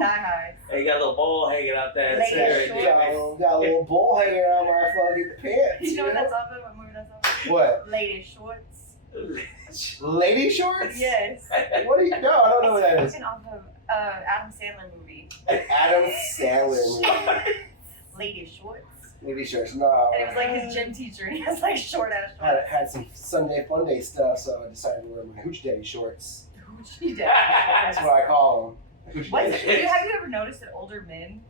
Thigh high. Hey, you got a little bowl hanging out there. Lady shorts. Got a little bowl hanging out my fucking pants. You know what that's off of? What movie that's off of? What? Lady Shorts. Lady shorts? Yes. What do you know? I don't know what that It's is. fucking off of Adam Sandler movie. An Adam Sandler movie. Lady Shorts. Lady shorts. No. And it was like his gym teacher, and he has like short ass shorts. Had some Sunday fun day stuff, so I decided to wear my Hooch Daddy shorts. Hoochie Daddy. That's what I call them. Hooch What's, Daddy shorts. have you ever noticed that older men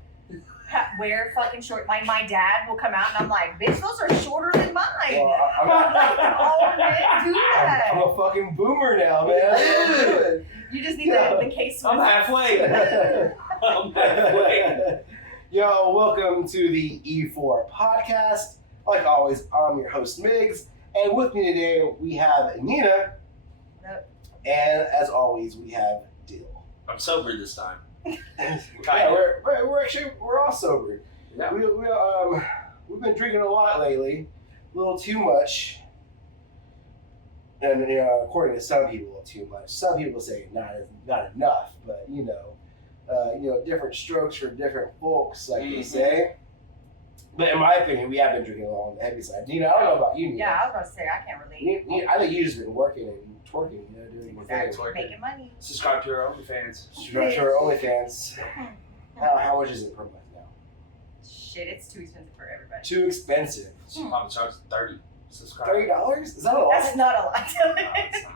wear fucking short? Like my dad will come out, and I'm like, bitch, those are shorter than mine. Well, Older men do that. I'm a fucking boomer now, man. You just need the case. I'm halfway. I'm halfway. Yo, welcome to the E4 podcast. Like always, I'm your host, Migs. And with me today, we have Nina. Yep. And as always, we have Dill. I'm sober this time. Yeah, we're all sober. Yeah. We've been drinking a lot lately, a little too much. And according to some people, too much. Some people say not enough, but different strokes for different folks, like they say. But in my opinion, we have been drinking a lot on the heavy side. Nina, I don't know about you, Nina. Yeah, I was about to say I can't relate. Nina, I think you just been working and twerking, doing your thing. Exactly. Making money. Subscribe to our OnlyFans. Subscribe to our OnlyFans. How much is it per month now? Shit, it's too expensive for everybody. Too expensive. She probably charges $30. Subscribe. $30? Is that a lot? That's not a lot.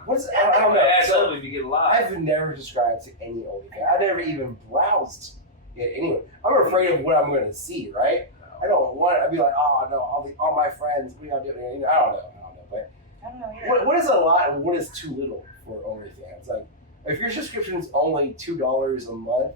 What is it? I don't know. Yeah, So, if you get a lot. I've never subscribed to any OnlyFans. I've never even browsed it anyway. I'm afraid of what I'm going to see, right? I don't want it. I'd be like, oh no, all my friends, we gotta do it. I don't know. But I don't know either. what is a lot and what is too little for OnlyFans? Like, if your subscription is only $2 a month,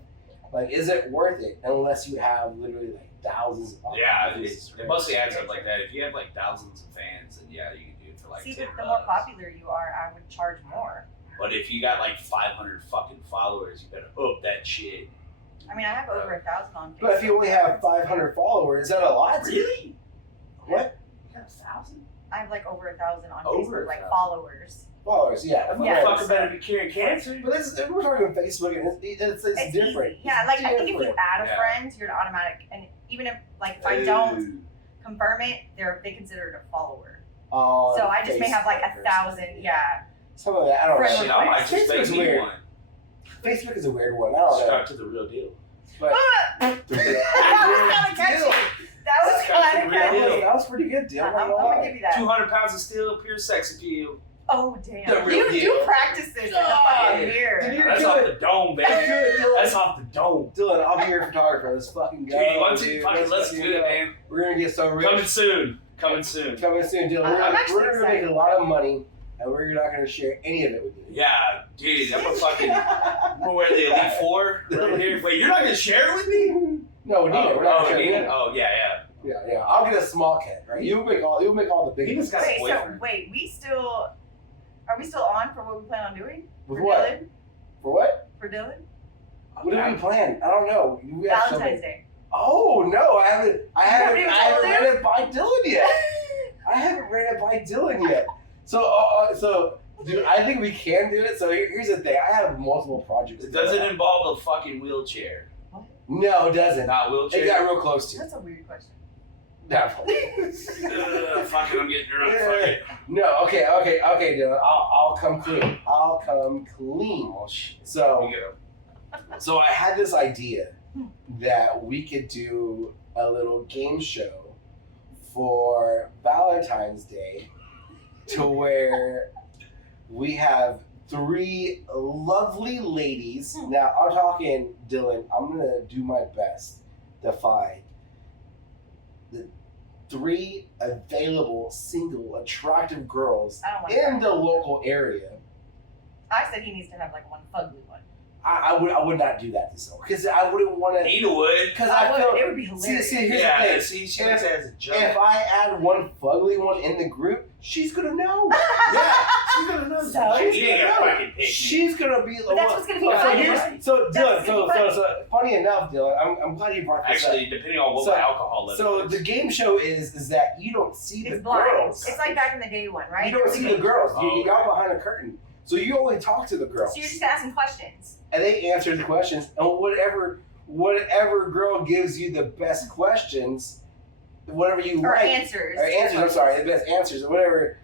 like, is it worth it unless you have literally like thousands of Yeah, it mostly adds up like that. If you have like thousands of fans, then yeah, you can do it for like See, $10. the more popular you are, I would charge more. But if you got like 500 fucking followers, you better up that shit. I mean, I have over 1,000 on Facebook. But if you only have 500 followers, is that a lot? Really? What? You got 1,000? I have like over 1,000 on Over Facebook, like 1,000. followers. Followers, yeah. Yeah. Motherfucker better be curing cancer. But we're talking Facebook, and it's different. Easy. Yeah, like I think if you Different. add a friend, you're an automatic, and even if I don't confirm it, they consider it a follower. So I just may have like 1,000. Yeah. Some of that, I don't Friend know. Shit, I might just Facebook's make me weird. one. Facebook is a weird one. I don't know. Subscribe to the real deal. But That was kind of catchy. That was kind of Real deal. catchy. that was pretty good, Dill. I'm gonna give you that. 200 pounds of steel, pure sex appeal. Oh The damn! real You deal. practice this in the fucking mirror. Did you- That's off the dome, baby. That's off the dome. Dylan, I'll be your photographer. Let's fucking go. Dude, let's dude. let's do it, man. We're gonna get so rich. Coming soon. Coming soon. Coming soon, Dylan. I'm actually We're gonna make excited. a lot of money, and we're not gonna share any of it with you. Yeah, dude, I'm gonna wear the Elite4 right here. Wait, you're not gonna share it with me? No, Nina, we're not sharing Nina? it. Oh, yeah. Yeah. I'll get a small kid, right? You'll make all the big Nina's ones. got a Wait, boyfriend. are we still on for what we plan on doing? With For what? Dylan? For what? For Dylan? What do we plan? I don't know. We have Valentine's something. Day. Oh no, I haven't haven't even told ran it by Dylan yet. I haven't ran it by Dylan yet. So, dude, I think we can do it. So here's the thing. I have multiple projects. It doesn't involve a fucking wheelchair. No, it doesn't. Not It wheelchair. got real close to. That's a weird question. Definitely. Fuck it, I'm getting drunk. Fuck it. No, okay, Dylan. I'll come clean. Oh, shit. So, You go. so I had this idea that we could do a little game show for Valentine's Day, to where we have 3 lovely ladies. Now I'm talking, Dylan. I'm gonna do my best to find the 3 available, single, attractive girls I don't want in to. the local area. I said he needs to have like one fugly one. I would not do that to someone because I wouldn't want to. Nina would. Because I feel it would be hilarious. see here's Yeah, the thing. see, she looks at it as a joke. If I add one fugly one in the group, she's gonna know. Yeah, she's gonna know. So? She's You ain't gonna gotta know. fucking pick me. She's gonna be the But that's one. what's gonna be So funny. here's so That's Dylan. what's gonna be So funny enough, Dylan. I'm glad you brought this Actually, depending on what So- my alcohol level up. So is. the game show is that you don't see the It's blind. girls. It's like back in the day one, right? You don't see the girls. Oh, You got okay. behind a curtain. So you only talk to the girls. So you're just gonna ask them questions. And they answer the questions, and whatever girl gives you the best questions, whatever you Or like. answers. Or answers, I'm sorry, the best answers, or whatever.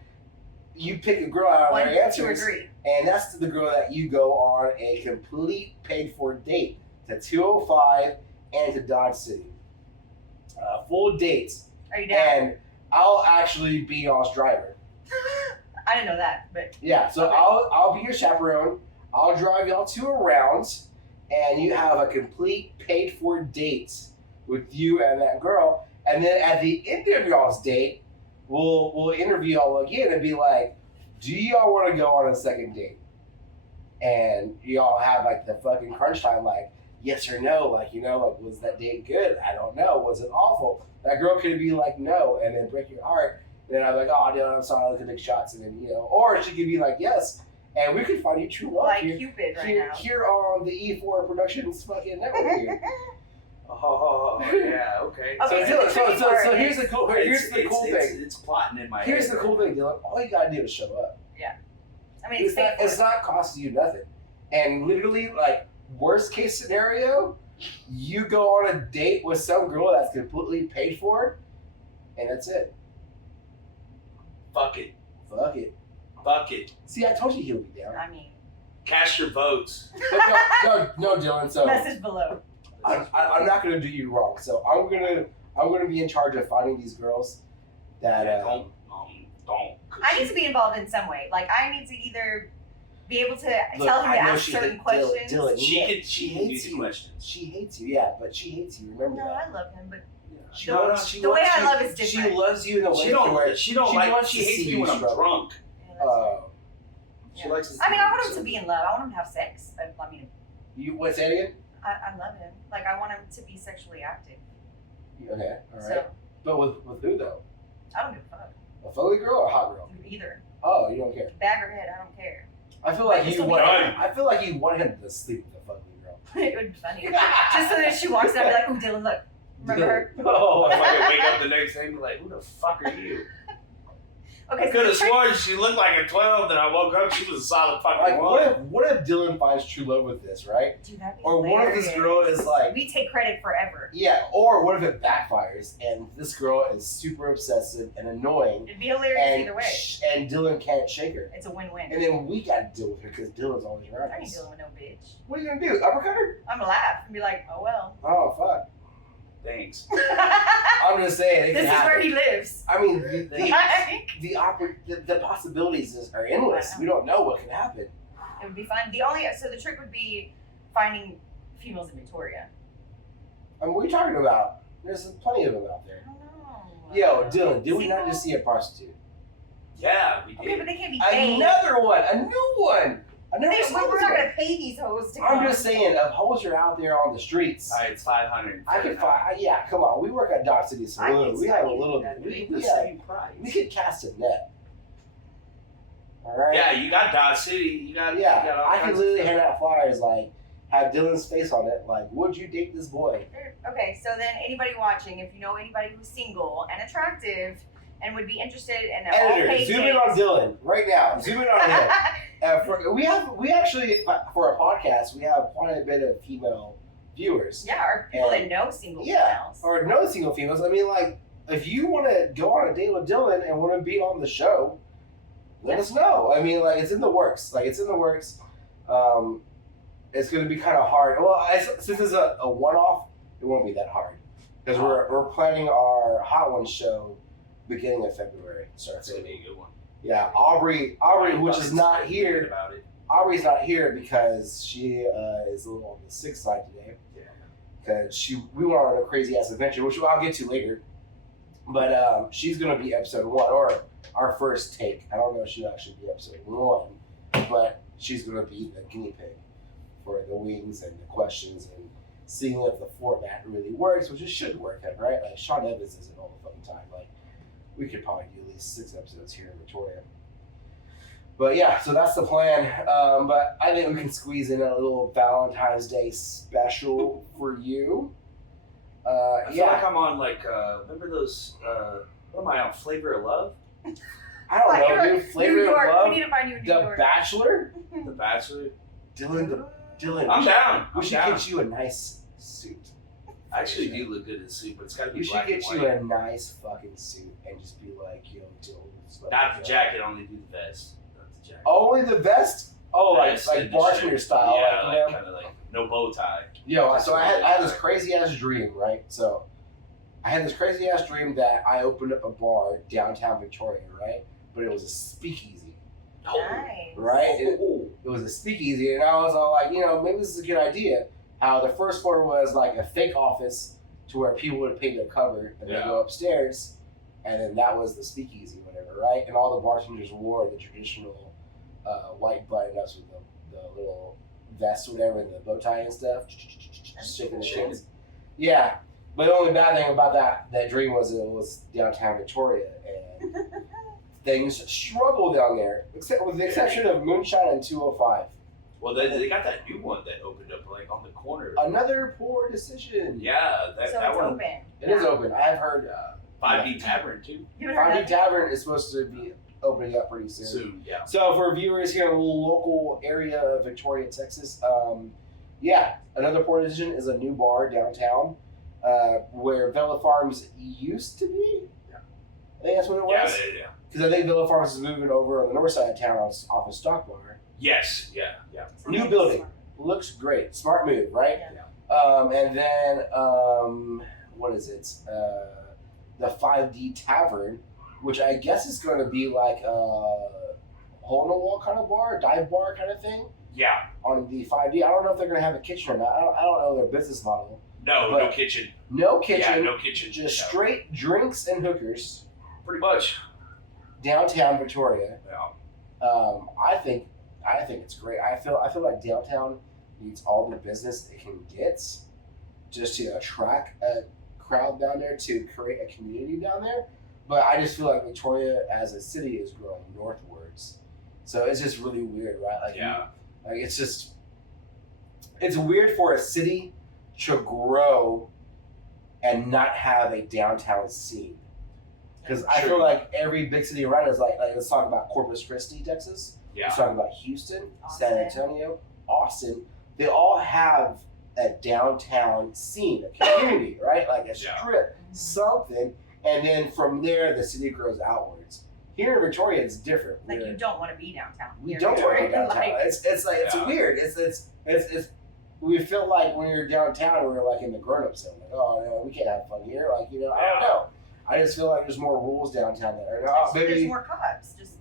You pick a girl out of One, their 2, answers. or 3. And that's the girl that you go on a complete paid-for date to 205 and to Dodge City. Full dates. Are you down? And I'll actually be y'all's driver. I didn't know that, but Yeah, so Okay. I'll be your chaperone. I'll drive y'all 2 around, and you have a complete paid-for date with you and that girl. And then at the end of y'all's date, we'll interview y'all again and be like, do y'all want to go on a second date? And y'all have like the fucking crunch time, like yes or no, like was that date good? I don't know. Was it awful? That girl could be like no, and then break your heart. And then I'm like, oh, dude, I'm sorry, look at big shots, and then or she could be like yes, and we could find you true love like here, Cupid right here, now. here on the E4 Productions fucking network here. Oh yeah, okay. Okay, So, so the tricky part so here's is- the cool thing. It's plotting in my head. Here's the cool thing, Dylan. All you gotta do is show up. I mean, It's not costing you nothing. And literally, like, worst case scenario, you go on a date with some girl that's completely paid for, and that's it. Fuck it. Fuck it. Fuck it. See, I told you he'll be down. I mean, Cast your votes. But no, Dylan. So message below. I'm not gonna do you wrong. So I'm gonna be in charge of finding these girls that Don't. I need to be involved in some way. Like, I need to either be able to Look, tell him to I know ask she certain hate- questions. Dylan, She can hates do you. the questions. She hates you, yeah, but she hates you. Remember No, that. I love him, but She The- loves- the way I she- love is different. She loves you in a way She where don't. She don't like. wants She to hates see me you when I'm struggle. drunk. yeah, that's right. She Yeah. likes to. I mean, I want him so- to be in love. I want him to have sex. I mean, You what's that again? I love him. Like, I want him to be sexually active. Okay, all right. So, But with who though? I don't give a fuck. A fugly girl or a hot girl? Either. Oh, you don't care. Bag or head, I don't care. I feel like This you will be want. fun. I feel like you want him to sleep with a fugly girl. It would be funny. Just so that she walks in, I'd be like, ooh, Dylan, look. Remember her? Oh, I fucking wake up the next day and be like, who the fuck are you? Okay, I so could the have trick- sworn she looked like a 12, then I woke up, she was a solid fucking like one. what if Dylan finds true love with this, right? Dude, that'd be Or what if this hilarious. girl is like, We take credit forever. yeah, or what if it backfires and this girl is super obsessive and annoying, It'd be hilarious and either way. and Dylan can't shake her, It's a win-win. and then we got to deal with her because Dylan's always around I ain't us. dealing with no bitch. What are you gonna do? Uppercut her? I'm gonna laugh and be like, oh well. Oh fuck! Thanks. I'm just saying. It This can is where happen. he lives. I mean, Like, the possibilities are endless. I know. We don't know what can happen. it would be fun. So the trick would be finding females in Victoria. I mean, what are you talking about? There's plenty of them out I there. don't know. Yo, Dylan, did we not Single? just see a prostitute? Yeah, we Okay, did. but they can't be paid. Another one, a new one. Another We're not gonna pay these hoes to come. I'm just saying, if hoes are out there on the streets, Alright, it's 500. I could find. Yeah, come on. We work at Dodge City Saloon. We have a little. We the have. same price. We could cast a net. All right. Yeah, you got Dodge City. You got. Yeah, You got all I kinds could of literally stuff. hand out flyers like have Dylan's face on it. Like, would you date this boy? Okay, so then anybody watching, if you know anybody who's single and attractive and would be interested in an Editor, all-paid zoom date. in on Dylan right now. Zoom in on him. We actually for a podcast we have quite a bit of female viewers Yeah, or people And- that know single yeah. females. or no single females. I mean, like if you want to go on a date with Dylan and want to be on the show, let us know. I mean, like it's in the works. It's going to be kind of hard. Well, since it's a one-off, it won't be that hard because we're planning our Hot Ones show beginning of February. Starts That's it. gonna be a good one. Yeah, Aubrey, which is not here. About it. Aubrey's not here because she is a little on the sick side today. Yeah. Because we went on a crazy ass adventure, which I'll get to later. But she's gonna be episode 1 or our first take. I don't know if she'll actually be episode 1, but she's gonna be the guinea pig for the wings and the questions and seeing if the format really works, which it should work, right? Like Sean Evans isn't all the fucking time. Like we could probably do at least 6 episodes here in Victoria. But yeah, so that's the plan. But I think we can squeeze in a little Valentine's Day special for you. I feel Yeah, like I'm on remember those? What am I on? Flavor of Love? I don't know, dude. New Flavor York. of Love, We need to find you in New The York. Bachelor, The Bachelor? Dylan. I'm down. We I'm should down. get you a nice suit. I actually do look good in a suit, but it's got to be You should black get and you white. a nice fucking suit and just be like, yo, Dill. Not the jacket, only do the vest. Not the jacket. Only the vest? Oh, Vest like and the bartender shirt. style. Yeah, like, you know? kind of like no bow tie. Yo, so I had this crazy ass dream, right? So I had this crazy ass dream that I opened up a bar downtown Victoria, right? But it was a speakeasy, Nice. right? It was a speakeasy, and I was all like, maybe this is a good idea. How the first floor was like a fake office to where people would pay their cover and then go upstairs, and then that was the speakeasy, whatever, right? And all the bartenders wore the traditional white button-ups with the little vest, whatever, and the bow tie and stuff. Shaking the shins. Yeah, but the only bad thing about that dream was it was downtown Victoria, and things struggle down there, except with the exception of Moonshine and 205. Well, they got that new one that opened up like on the corner. Another poor decision. Yeah, that So that it's one. open. It is open. I've heard 5D Tavern too. You haven't heard 5D Tavern is supposed to be opening up pretty soon. Soon, yeah. So for viewers here in the local area of Victoria, Texas, another poor decision is a new bar downtown where Villa Farms used to be. Yeah. I think that's what it was. Yeah. Because I think Villa Farms is moving over on the north side of town off of Stock Bar. Yes, yeah. that. New building. Looks great. Smart move, right? Yeah. And then, what is it? The 5D Tavern, which I guess is going to be like a hole-in-the-wall kind of bar, dive bar kind of thing. Yeah. On the 5D. I don't know if they're going to have a kitchen or not. I don't know their business model. No kitchen. No kitchen. Yeah, no kitchen. Just No. straight drinks and hookers. Pretty much. Downtown Victoria. Yeah. I think it's great. I feel like downtown needs all the business it can get just to attract a crowd down there, to create a community down there. But I just feel like Victoria as a city is growing northwards, so it's just really weird, right? Like it's weird for a city to grow and not have a downtown scene. Because I feel like every big city around us, like let's talk about Corpus Christi, Texas. Yeah. Let's talk about Houston, Austin. San Antonio, Austin. They all have a downtown scene, a community, right? Like a strip, something. And then from there, the city grows outwards. Here in Victoria, it's different. Like you don't want to be downtown. We don't want to be downtown. Like, It's weird. It's we feel like when you're downtown, we're like in the grown-up zone. Like, oh, no, we can't have fun here. Like, I don't know. I just feel like there's more rules downtown there. there's more cops. Just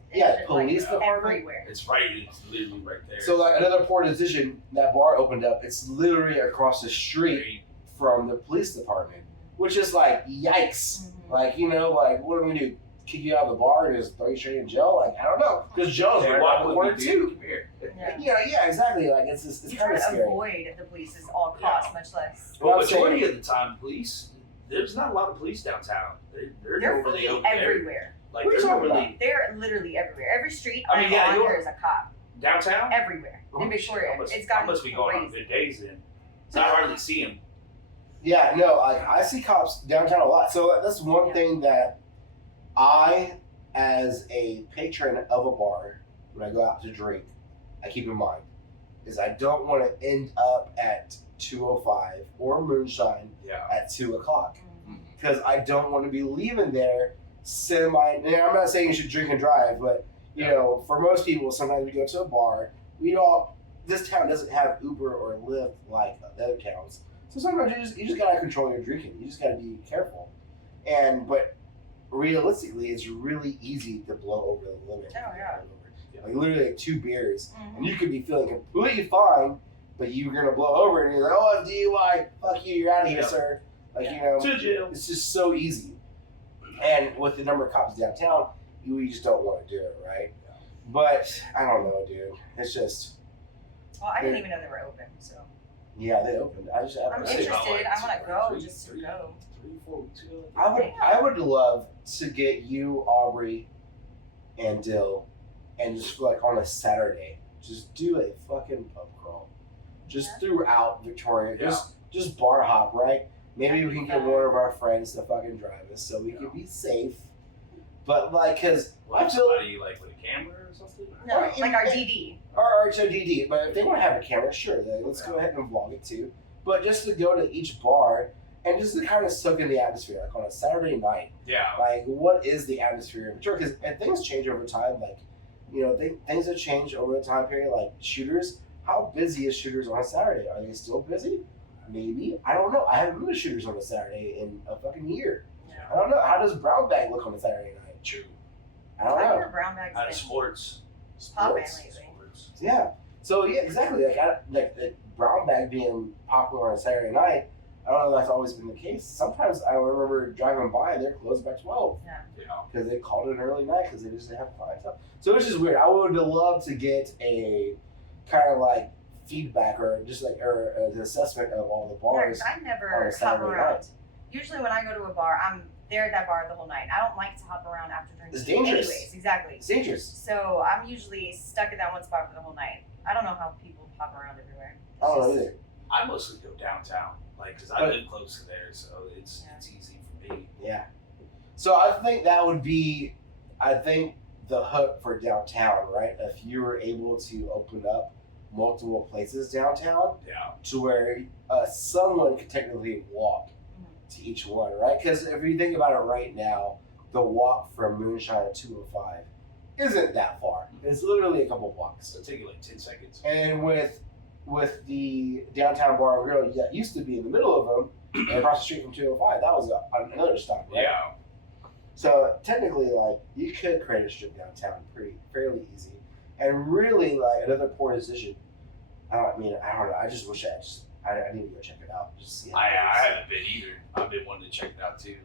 police department. everywhere. It's right. It's literally right there. So like another poor decision, that bar opened up. It's literally across the street from the police department, which is like yikes. Mm-hmm. Like what are we gonna do? Kick you out of the bar and just throw you straight in jail? Like I don't know, because jail's right around the corner too. Come here. Yeah, exactly. Like it's You kind try of to scary. avoid the police at all costs, much less. Well, majority of the time, police. There's not a lot of police downtown. They're normally over there. everywhere. Like What are you they're talking normally They're literally everywhere. Every street I mean, yeah, on you're- there is a cop. downtown. Everywhere in Victoria. It's got I must be going on good days then. So I hardly see them. Yeah, no, I see cops downtown a lot. So that's one thing that I, as a patron of a bar, when I go out to drink, I keep in mind is I don't want to end up at 205 or Moonshine at 2 o'clock, because I don't want to be leaving there semi. And I'm not saying you should drink and drive, but for most people, sometimes we go to a bar. This town doesn't have Uber or Lyft like the other towns, so sometimes you just gotta control your drinking. You just gotta be careful, but realistically, it's really easy to blow over the limit. Oh, yeah. Like literally like 2 beers, and you could be feeling completely fine, but you're gonna blow over, and you're like, "Oh, DUI! Fuck you! You're out of here, sir!" Like To jail. it's just so easy. And with the number of cops downtown, you just don't want to do it, right? But I don't know, dude. It's just Well, I didn't even know they were open, so they opened. I'm Say about, interested. like, I want to go three- just to three- go. 3-4 weeks ago. I would love to get you, Aubrey, and Dill, and just like on a Saturday, just do a fucking pub crawl, just throughout Victoria, just bar hop, right? Maybe we can get one of our friends to fucking drive us, so we can be safe. But like, cause Like I feel somebody like with a camera or something. No, like our DD. or DD. But if they want to have a camera, sure, then let's go ahead and vlog it too. but just to go to each bar and just to kind of soak in the atmosphere, like on a Saturday night. Yeah. Like, what is the atmosphere in Ventura? Because things change over time. Like, things have changed over the time period. Like Shooters, how busy is Shooters on a Saturday? Are they still busy? Maybe. I don't know. I haven't been to Shooters on a Saturday in a fucking year. Yeah. I don't know. How does Brown Bag look on a Saturday night? True. I don't know. Brown Bag's Out of been sports. popping lately. Sports. Yeah. So yeah, exactly. Like Brown Bag being popular on a Saturday night. I don't know if that's always been the case. Sometimes I remember driving by and they're closed by 12. Yeah. Because they called it an early night because they just didn't have clientele. So it's just weird. I would have loved to get a kind of like feedback or just like an assessment of all the bars. Yeah, 'cause I on never a hop Saturday around. night. Usually when I go to a bar, I'm there at that bar the whole night. I don't like to hop around after drinking. It's dangerous. Anyways, exactly. It's dangerous. So I'm usually stuck at that one spot for the whole night. I don't know how people hop around everywhere. I don't know either. I mostly go downtown, like, because I But- live close to there, so it's easy for me. Yeah. So I think that would be, the hook for downtown, right? If you were able to open up multiple places downtown Yeah. to where someone could technically walk to each one, right? Because if you think about it right now, the walk from Moonshine to 205 isn't that far. It's literally a couple blocks. So it'll take you like 10 seconds. And with the downtown bar and grill that used to be in the middle of them and across the street from 205, that was another stop, right? Yeah. So technically, like, you could create a strip downtown fairly easy, and really like another poor decision. I don't know. I just wish I need to go check it out. Just see how I it is. haven't been either. I've been wanting to check it out too.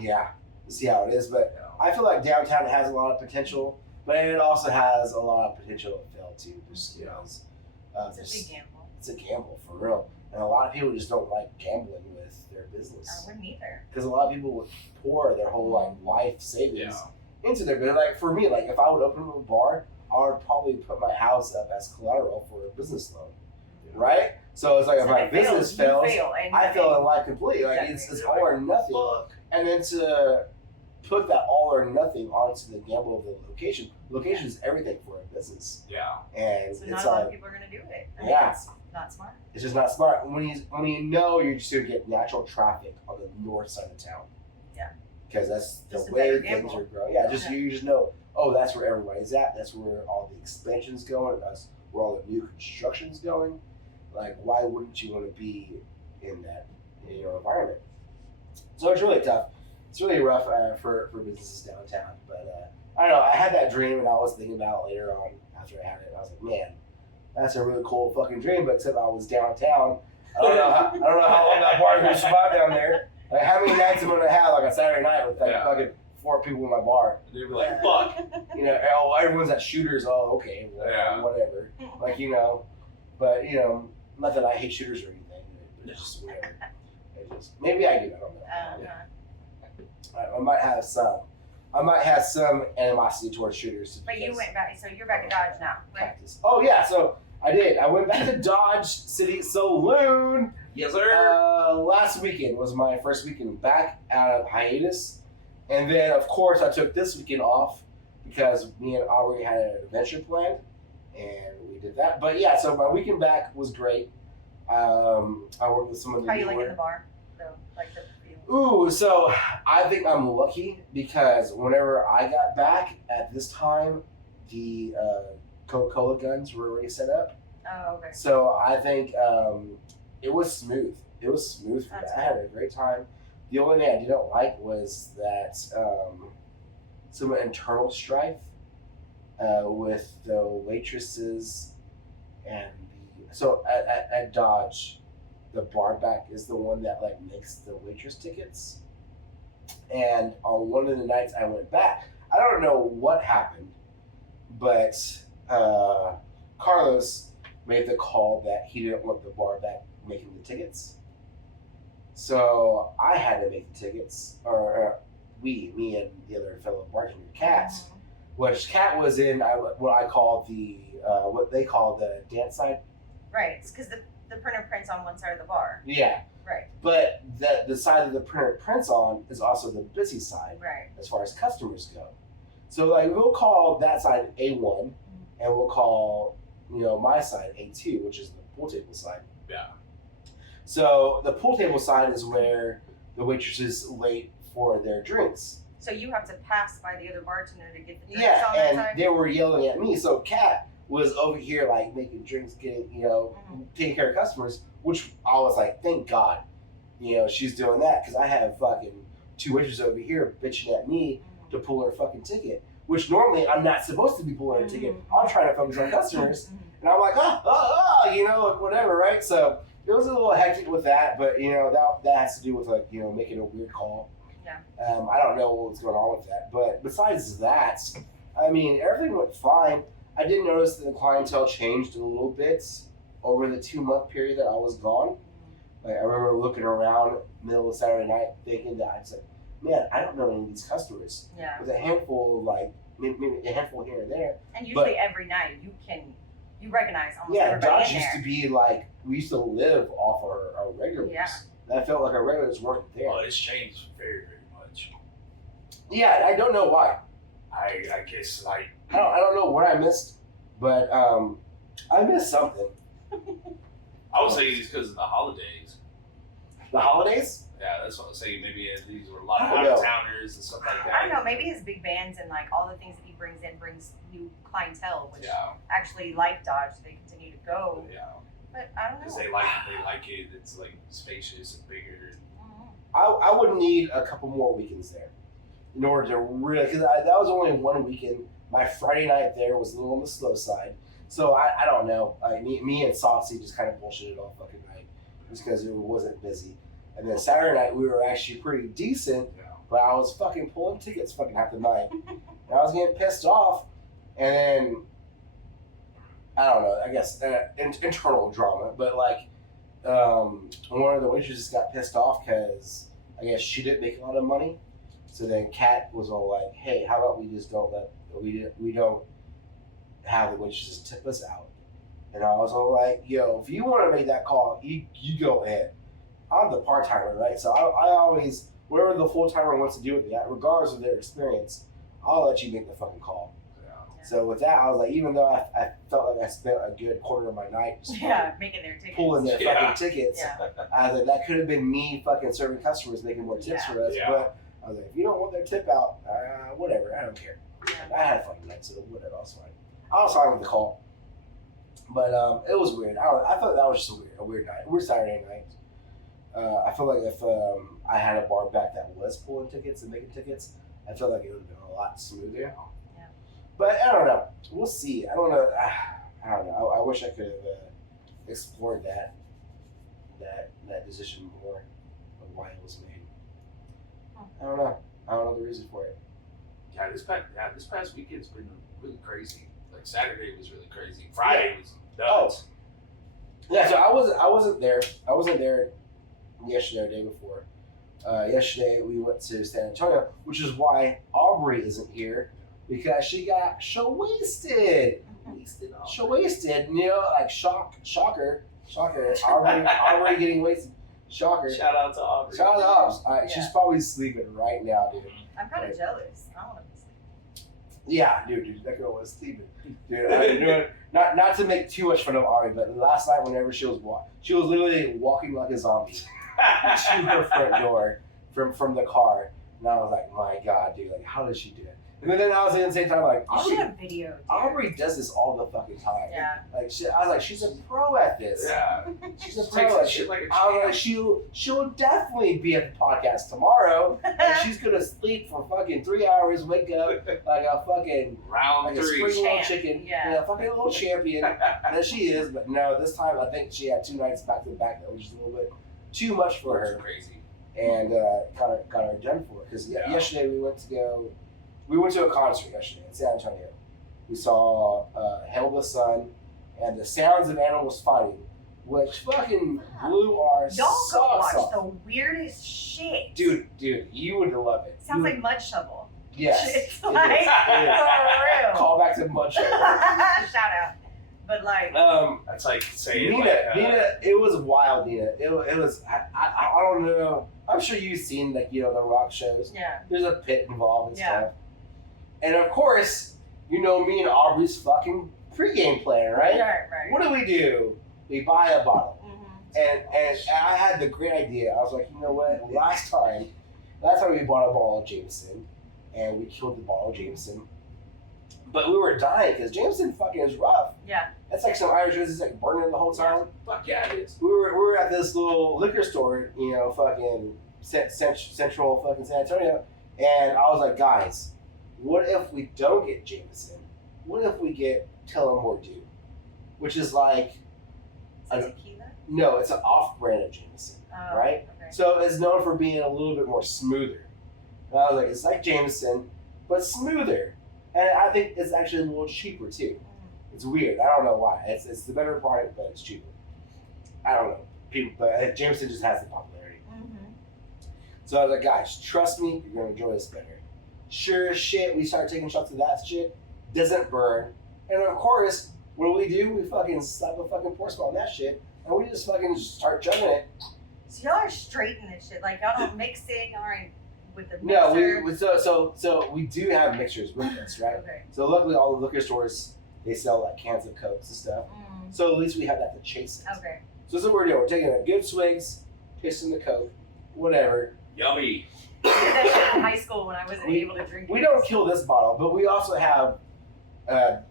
Yeah, see how it is. But Yeah. I feel like downtown has a lot of potential, but it also has a lot of potential to fail too. Just because It's a big gamble. it's a gamble for real, and a lot of people just don't like gambling with their business. I wouldn't either. Because a lot of people would pour their whole like life savings Yeah. into their business. Like for me, like if I would open a bar, I would probably put my house up as collateral for a business loan, right? So it's like if So my if it business you fails, fail, and I you fail in life completely. Like Exactly. it's all or nothing. Fuck. And then to put that all or nothing onto the gamble of the location. Location is everything for a business, Yeah. and So it's not a lot of like people are going to do it. Yeah. It's not smart. it's just not smart. When you know you're just gonna get natural traffic on the north side of town. Yeah. Because that's the Just a way better things gamble. are growing. Yeah, Yeah. you just know, oh, that's where everybody's at. That's where all the expansion's going. That's where all the new construction's going. Like, why wouldn't you want to be in that environment? So it's really tough. It's really rough for businesses downtown. But I don't know. I had that dream, and I was thinking about it later on after I had it. I was like, man, that's a really cool fucking dream. But except I was downtown. I don't know how long that bar is gonna survive down there. Like, how many nights I'm gonna have like a Saturday night with like Yeah. fucking 4 people in my bar? They'd be like, fuck. Everyone's at Shooters. Oh, okay, well, Yeah. whatever. Like, but not that I hate Shooters or anything. But it's just whatever. It just maybe I do. I don't know. I might have some animosity towards Shooters. But you because went back, so you're back at Dodge now, right? practice. Oh yeah, so I did. I went back to Dodge City Saloon. Yes, sir. Last weekend was my first weekend back out of hiatus, and then of course I took this weekend off because me and Aubrey had an adventure planned, and we did that. But yeah, so my weekend back was great. I worked with some of the How you newer- liking the bar? Though, like the feel. Ooh, so I think I'm lucky because whenever I got back at this time, the Coca-Cola guns were already set up. Oh, okay. So I think it was smooth. It was smooth for That's that. I had a great time. The only thing I didn't like was that some internal strife with the waitresses and so at Dodge, the bar back is the one that like makes the waitress tickets. And on one of the nights I went back, I don't know what happened, but Carlos made the call that he didn't want the bar back making the tickets. So I had to make the tickets, or me and the other fellow bartender, Kat, which Kat was in what I call what they call the dance side. Right, it's because the printer prints on one side of the bar. Yeah. Right. But the side of the printer prints on is also the busy side Right. as far as customers go. So like we'll call that side A1 and we'll call my side A2, which is the pool table side. Yeah. So the pool table side is where the waitresses wait for their drinks. So you have to pass by the other bartender to get the drinks Yeah, on that and side? they were yelling at me. So Kat was over here like making drinks, getting, taking care of customers, which I was like, thank God, she's doing that, because I have fucking 2 waitresses over here bitching at me to pull her fucking ticket, which normally I'm not supposed to be pulling her ticket. I'm trying to focus on customers, and I'm like, whatever, right? So it was a little hectic with that, but that has to do with like making a weird call. Yeah. I don't know what's going on with that, but besides that, I mean, everything went fine. I did notice that the clientele changed a little bit over the 2-month period that I was gone. Like, I remember looking around middle of Saturday night thinking that I was like, man, I don't know any of these customers. Yeah. With a handful, like maybe a handful here and there. And usually every night you recognize almost everybody Dodge in used there. to be like, we used to live off our regulars. Yeah. And I felt like our regulars weren't there. Well, it's changed very, very much. Yeah, I don't know why. I guess like I don't know what I missed, but I missed something. I would say it's because of the holidays. The holidays? Yeah, that's what I was saying. Maybe these were a lot of I don't out know. of towners and stuff like that. I don't know, maybe his big bands and like all the things that he brings new clientele, which actually like Dodge, so they continue to go. Yeah. But I don't know. Because they like it. It's like spacious and bigger. I would need a couple more weekends there in order to really, because that was only 1 weekend. My Friday night there was a little on the slow side. So I don't know. Me and Saucy just kind of bullshitted all fucking night just because it wasn't busy. And then Saturday night we were actually pretty decent, but I was fucking pulling tickets fucking half the night. And I was getting pissed off. And then, I don't know, I guess internal drama, but like one of the waitresses got pissed off because I guess she didn't make a lot of money. So then Kat was all like, hey, how about we just don't we don't have the waitresses tip us out. And I was all like, yo, if you want to make that call, you go ahead. I'm the part-timer, right? So I always, whatever the full-timer wants to do with me, regardless of their experience, I'll let you make the fucking call. So with that, I was like, even though I felt like I spent a good quarter of my night just making their tickets. pulling their fucking tickets, Yeah. I was like, that could have been me fucking serving customers, making more tips for us. Yeah. But I was like, if you don't want their tip out, whatever, I don't care. Yeah. I had a fucking night, so whatever, I was fine. I was fine with the call. But it was weird. I thought that was just a weird night. A weird Saturday night. I feel like if I had a bar back that was pulling tickets and making tickets, I feel like it would have been a lot smoother. Yeah. But I don't know. We'll see. I don't know. I don't know. I wish I could have explored that decision more of why it was made. I don't know. I don't know the reason for it. Yeah, this past weekend's been really crazy. Like Saturday was really crazy. Friday was nuts. Yeah, so I wasn't there. I wasn't there yesterday or the day before. Yesterday we went to San Antonio, which is why Aubrey isn't here, because she got show-wasted. Show-wasted, like shocker. Aubrey getting wasted. Shocker. Shout out to Aubrey. Shout out to Aubrey. She's probably sleeping right now, dude. I'm kind of jealous. I want to be sleeping. Yeah, dude, that girl was sleeping. Dude, not to make too much fun of Ari, but last night whenever she was literally walking like a zombie to her front door from the car, and I was like, my God, dude, like how did she do it? And then I was at the same time like, You should have video. Aubrey does this all the fucking time. Yeah. Like I was like, she's a pro at this. Yeah. She's a Takes pro that at shit it. like a I was champ. like, she'll definitely be at the podcast tomorrow. And she's gonna sleep for fucking 3 hours, wake up like a fucking Round like a 3. spring-rolled Champ. chicken. Yeah. Fucking little champion. That she is, but no, this time I think she had 2 nights back to back that was just a little bit too much for her. Crazy. And got her done for it. Because yesterday we went to a concert yesterday in San Antonio. We saw Hail the Sun and the Sounds of Animals Fighting, which fucking blew our Y'all go socks watch off. the weirdest shit. Dude, you would love it. Sounds like Mud Shovel. Yes. It's it like, is. for real. Call back to Mud Shovel. Shout out. But like, That's like saying Nina, it was wild, Nina. It was, I don't know. I'm sure you've seen like, the rock shows. yeah. There's a pit involved and Yeah. stuff. And of course, me and Aubrey's fucking pregame plan, right? Right. What do? We buy a bottle. Mm-hmm. and I had the great idea. I was like, you know what? Last time we bought a bottle of Jameson, and we killed the bottle of Jameson. But we were dying because Jameson fucking is rough. Yeah. That's like some Irish whiskey, like burning the whole time. Fuck yeah, it is. We were at this little liquor store, you know, fucking central fucking San Antonio, and I was like, guys, what if we don't get Jameson? What if we get Tullamore Dew, which is like Tequila? No, it's an off-brand of Jameson, right? Okay. So it's known for being a little bit more smoother. And I was like, it's like Jameson, but smoother. And I think it's actually a little cheaper too. It's weird. I don't know why. It's the better product, but it's cheaper. I don't know. But Jameson just has the popularity. Mm-hmm. So I was like, guys, trust me, you're gonna enjoy this better. Sure as shit, we started taking shots of that shit. Doesn't burn. And of course, what do? We fucking slap a fucking pour smell on that shit, and we just fucking start chugging it. So y'all are straight in this shit. Like y'all don't mix it. Y'all aren't with the No, mixer. so we do have mixers with us, right? Okay. So luckily, all the liquor stores they sell like cans of Cokes and stuff. So at least we have that to chase it. Okay. So this is what we're doing. We're taking a good swigs, tasting the Coke, whatever. Yummy. I did that shit in high school when I wasn't able to drink. We don't kill this bottle, but we also have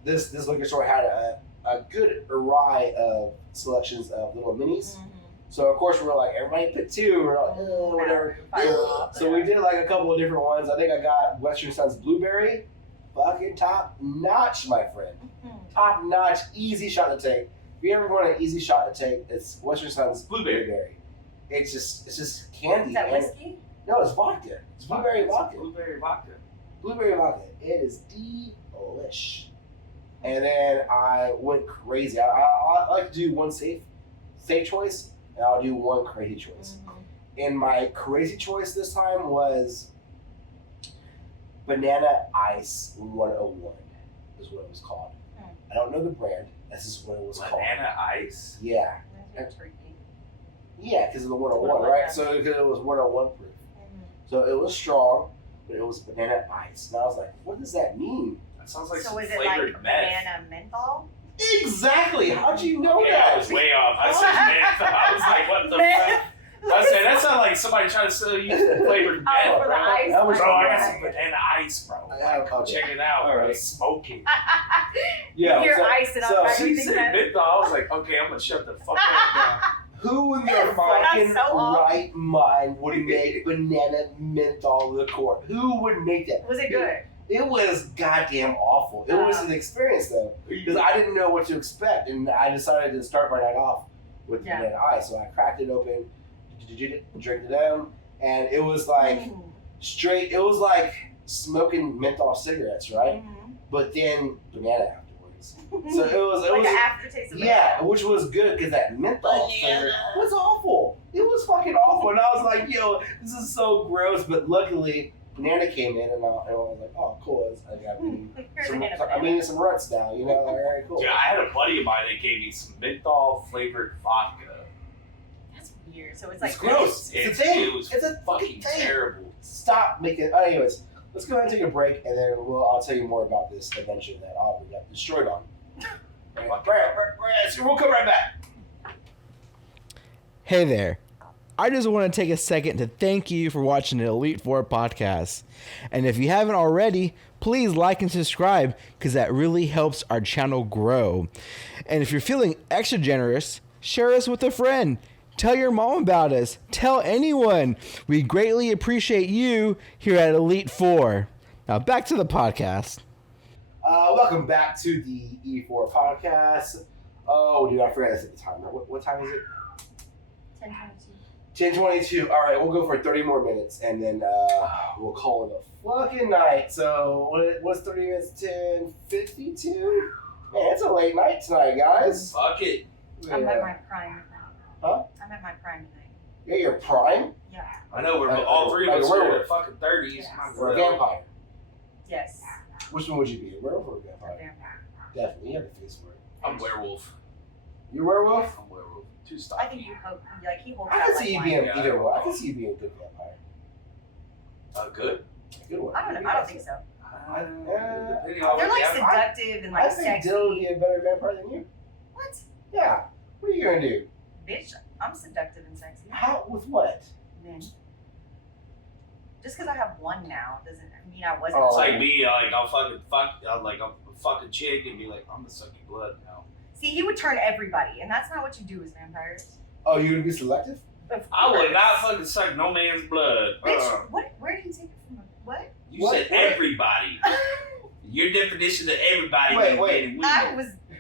this liquor store had a good array of selections of little minis. Mm-hmm. So of course we're like, everybody put two. We're like, whatever. So we did like a couple of different ones. I think I got Western Suns Blueberry. Fucking top notch, my friend. Top notch, easy shot to take. If you ever want an easy shot to take, it's Western Suns Blueberry. It's just candy. Is that whiskey? No, it's vodka. It's blueberry vodka. Blueberry vodka. Blueberry vodka. It is delish. And then I went crazy. I like to do one safe choice, and I'll do one crazy choice. Mm-hmm. And my crazy choice this time was Banana Ice 101 is what it was called. I don't know the brand. This is what it was called. Banana Ice? Yeah. That's freaky. Yeah, because of the 101, right? So because it was 101 proof. So it was strong, but it was banana ice. And I was like, what does that mean? That sounds like So some is it flavored like meth. banana menthol? Exactly! How'd you know Okay, that? I was way off. I said meth. I was like, what the fuck? I said, that sounds like somebody trying to sell you flavored meth, Oh, for the bro. ice. That was Bro, I got Okay. some banana ice, bro. Okay. Check it out, All bro. right. It's smoking. Yeah, You're so- ice and so- I'm She said menthol. I was like, okay, I'm gonna shut the fuck up now. Who in their That's fucking so awful. right mind would make banana menthol liqueur? Who would make that? Was it good? It was goddamn awful. It was an experience though, because I didn't know what to expect, and I decided to start my night off with banana ice. So I cracked it open, drank it down, and it was like straight. It was like smoking menthol cigarettes, right? But then banana afterwards. So it was like an aftertaste of yeah, which was good because that menthol flavor was awful. It was fucking awful, and I was like, "Yo, this is so gross." But luckily, banana came in, and I was like, "Oh, cool! I got I'm eating some ruts now." You know, like, all right, cool. Yeah, I had a buddy of mine that gave me some menthol flavored vodka. That's weird. So it's like It's gross. It's a thing. It was It's a fucking thing. terrible. Stop making. Anyways, let's go ahead and take a break, and then I'll tell you more about this adventure that Aubrey got destroyed on. We'll come right back. Hey there. I just want to take a second to thank you for watching the Elite4 podcast. And if you haven't already, please like and subscribe because that really helps our channel grow. And if you're feeling extra generous, share us with a friend. Tell your mom about us. Tell anyone. We greatly appreciate you here at Elite4. Now back to the podcast. Welcome back to the E4 podcast. Oh, dude, I forgot to set the timer. What time is it? 10:22. All right, we'll go for 30 more minutes, and then we'll call it a fucking night. So what's 30 minutes? 10:52. Man, it's a late night tonight, guys. Fuck it. I'm at my prime. Huh? I'm at my prime tonight. Yeah, you're prime. Yeah. I know we're Like- all three of like us a are in werewolf. the fucking 30s. Yes. Or a vampire. Yes. Which one would you be? A werewolf or a A vampire? vampire. Definitely, you have a face for it. I'm werewolf. You a werewolf? I'm werewolf. Too I stocky. think you hope like he holds I that can see you lifeline. being Yeah. either one. I can see you being a good vampire. Good. A good one. I don't know. I don't think so. Depending They're on like what seductive and I like think sexy. Dill would be a better vampire than you. What? Yeah. What are you gonna do? Bitch, I'm seductive and sexy. How? With what? Men. Just because I have one now doesn't mean I wasn't. Oh. It's like me, like I'll fuck a chick and be like, I'm gonna suck your blood now. See, he would turn everybody, and that's not what you do as vampires. Oh, you would be selective? I would not fucking suck no man's blood. Bitch, what? Where did you take it from? What? You What? said everybody. Your definition of everybody. Wait.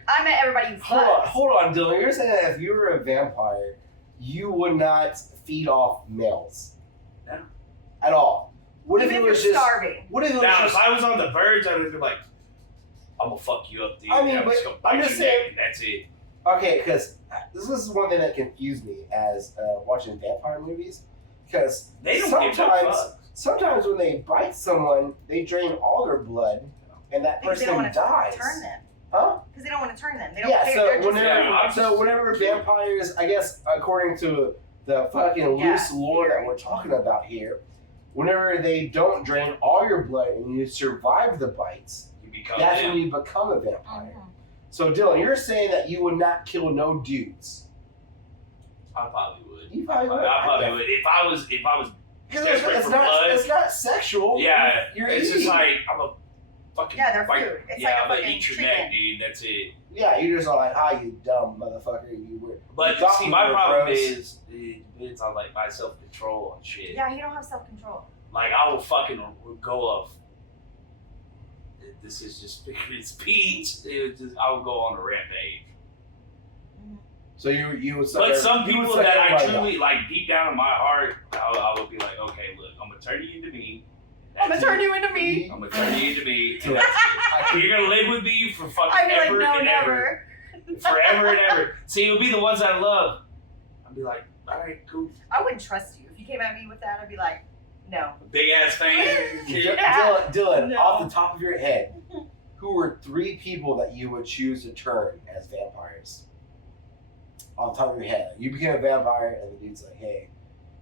I meant everybody you fucked. Hold on, Dylan. You're saying that if you were a vampire, you would not feed off males? No. At all? What Even if if it was you're just... starving. What if it was Now, just... if I was on the verge, I would be like, I'm gonna fuck you up, dude. I mean, I'm just but gonna bite I'm your just neck saying- and that's it. Okay, because this is one thing that confused me as watching vampire movies. Because They don't give no fuck. sometimes when they bite someone, they drain all their blood, and that Because they person don't want to dies. turn them. Huh? Because they don't want to turn them. They don't Yeah, care. so They're just whenever, whenever vampires, I guess according to the fucking Yeah, loose lore that we're talking about here, whenever they don't drain all your blood and you survive the bites, You become that's them. when you become a vampire. Mhm. So Dylan, you're saying that you would not kill no dudes. I probably would. You probably would. I probably would. If I was Because desperate it's for not, blood. it's not sexual. Yeah, you're it's eating. just like I'm a fucking Yeah, they're bite- food. It's yeah, like a I'm gonna fucking eat your chicken. neck, dude. That's it. Yeah, you're just all like, ah, you dumb motherfucker. You were. But you thought see, you my were problem gross. is it depends on like my self control and shit. Yeah, he don't have self control. Like I will fucking go off. This is just figurative speech. I will go on a rampage. So you would. But some you would people suck that I everybody truly like deep down in my heart, I would be like, okay, look, I'm gonna turn you into me. I'm gonna That's turn it. you into me. I'm gonna turn you into me. So And that's I it. You're gonna live with me for fucking I'd be like, ever no, and ever. never. Forever and ever. See, it'll be the ones I love. I'll be like, all right, cool. I wouldn't trust you. If you came at me with that, I'd be like, no. Big ass fan. Yeah. Dylan, No. off the top of your head, who were 3 people that you would choose to turn as vampires? Off the top of your head, you became a vampire, and the dude's like, "Hey,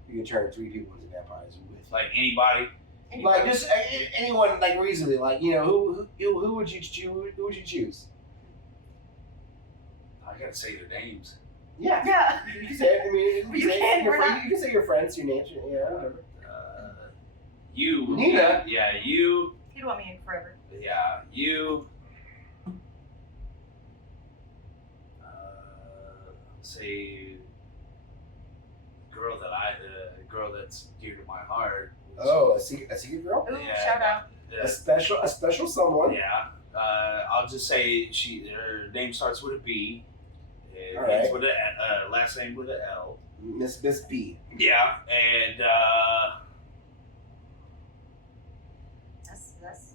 you can turn 3 people into vampires with." Like anybody. Like just anyone, like reasonably, like who would you choose? Who would you choose? I gotta say their names. Yeah, Yeah. you can say it. I mean, You can, we're not- you can say your friends, your names, whatever. You. Nina. Yeah, you. He'd want me in forever. Yeah, you. Say, girl that's dear to my heart. Oh, a secret girl, Ooh, Yeah, shout out. a special someone. Yeah, I'll just say her name starts with a B. It All ends right. with a last name with an L. Miss B. Yeah, and That's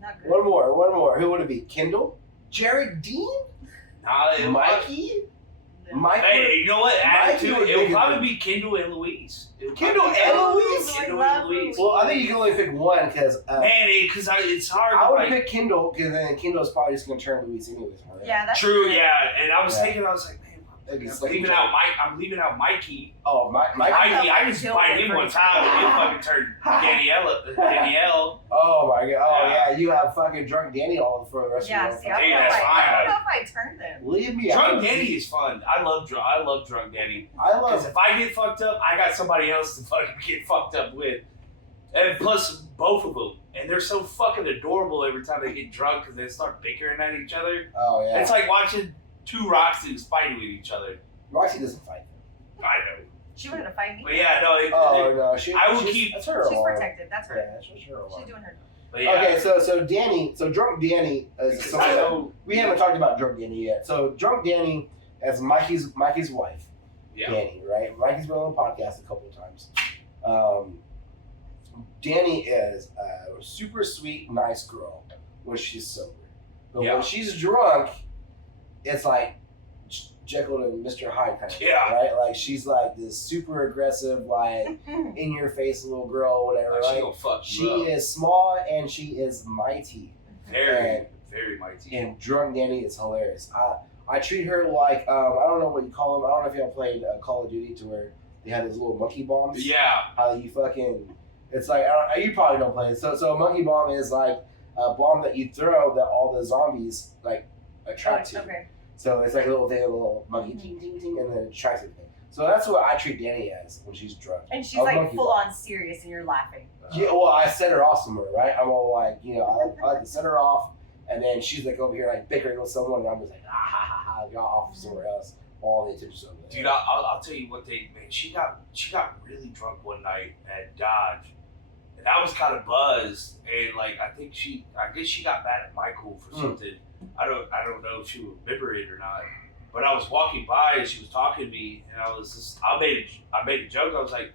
not good. One more. Who would it be? Kendall, Jared Dean, Mikey. No. Mikey. Hey, you know what? Mikey Attitude. would It would make it probably good. be Kendall and Louise. It would Kendall probably be and Oh, Louise? I Kendall love and Louise. Louise. Well, I think you can only pick one because Man, it's hard. I to, would like, pick Kendall because then Kendall's probably just gonna turn Louise anyways. Right? Yeah, that's True, true. yeah. And I was Yeah. thinking, I was like, man, It'd be I'm second leaving choice. out Mike. I'm leaving out Mikey. Oh, Mikey. I Mikey, thought I just Jill bite did him one first. time and he'll fucking turn Danielle. Oh my god. Oh Yeah. yeah, you have fucking drunk Danny all for the rest Yeah, of see, your I Hey, don't know if that's I fine. don't know if I turned them. Leave me Drunk out. Danny is fun. I love drunk Danny. I Because love. if I get fucked up, I got somebody else to fucking get fucked up with. And plus, both of them. And they're so fucking adorable every time they get drunk because they start bickering at each other. Oh yeah. It's like watching 2 Roxys fighting with each other. Roxy doesn't fight. I know. She wanted to fight me. But yeah, no. Oh no, she. I will she's- keep- That's her. She's alarm. protective. That's her. Yeah, she's her. She's alarm. doing her. But yeah. Okay, so Danny, so drunk Danny is Because something I that know. we haven't talked about drunk Danny yet. So drunk Danny as Mikey's wife, Yeah. Danny, right? Mikey's been on the podcast a couple of times. Danny is a super sweet, nice girl when she's sober, but Yeah. when she's drunk, it's like Jekyll and Mr. Hyde kind of thing, Yeah. right? Like she's like this super aggressive, like in your face little girl, whatever. Like, she Right? gonna fuck She you up. is small and she is mighty. Very, very mighty. And drunk Danny is hilarious. I treat her like I don't know what you call them. I don't know if y'all played Call of Duty to where they had those little monkey bombs. Yeah. How you fucking, it's like you probably don't play it. So a monkey bomb is like a bomb that you throw that all the zombies like attract to. Okay. So it's like a little thing, a little monkey, ting, ting, ting, and then it tries everything. So that's what I treat Danny as when she's drunk. And she's like full on serious, and you're laughing. Yeah, well, I set her off somewhere, right? I'm all like, I like to set her off, and then she's like over here like bickering with someone, and I'm just like, got off somewhere else. All the attention's over there. Dude, I'll tell you what man. She got really drunk one night at Dodge, and I was kind of buzzed, and like I guess she got mad at Michael for something. I don't know if she would remember it or not. But I was walking by and she was talking to me, and I made a joke. I was like,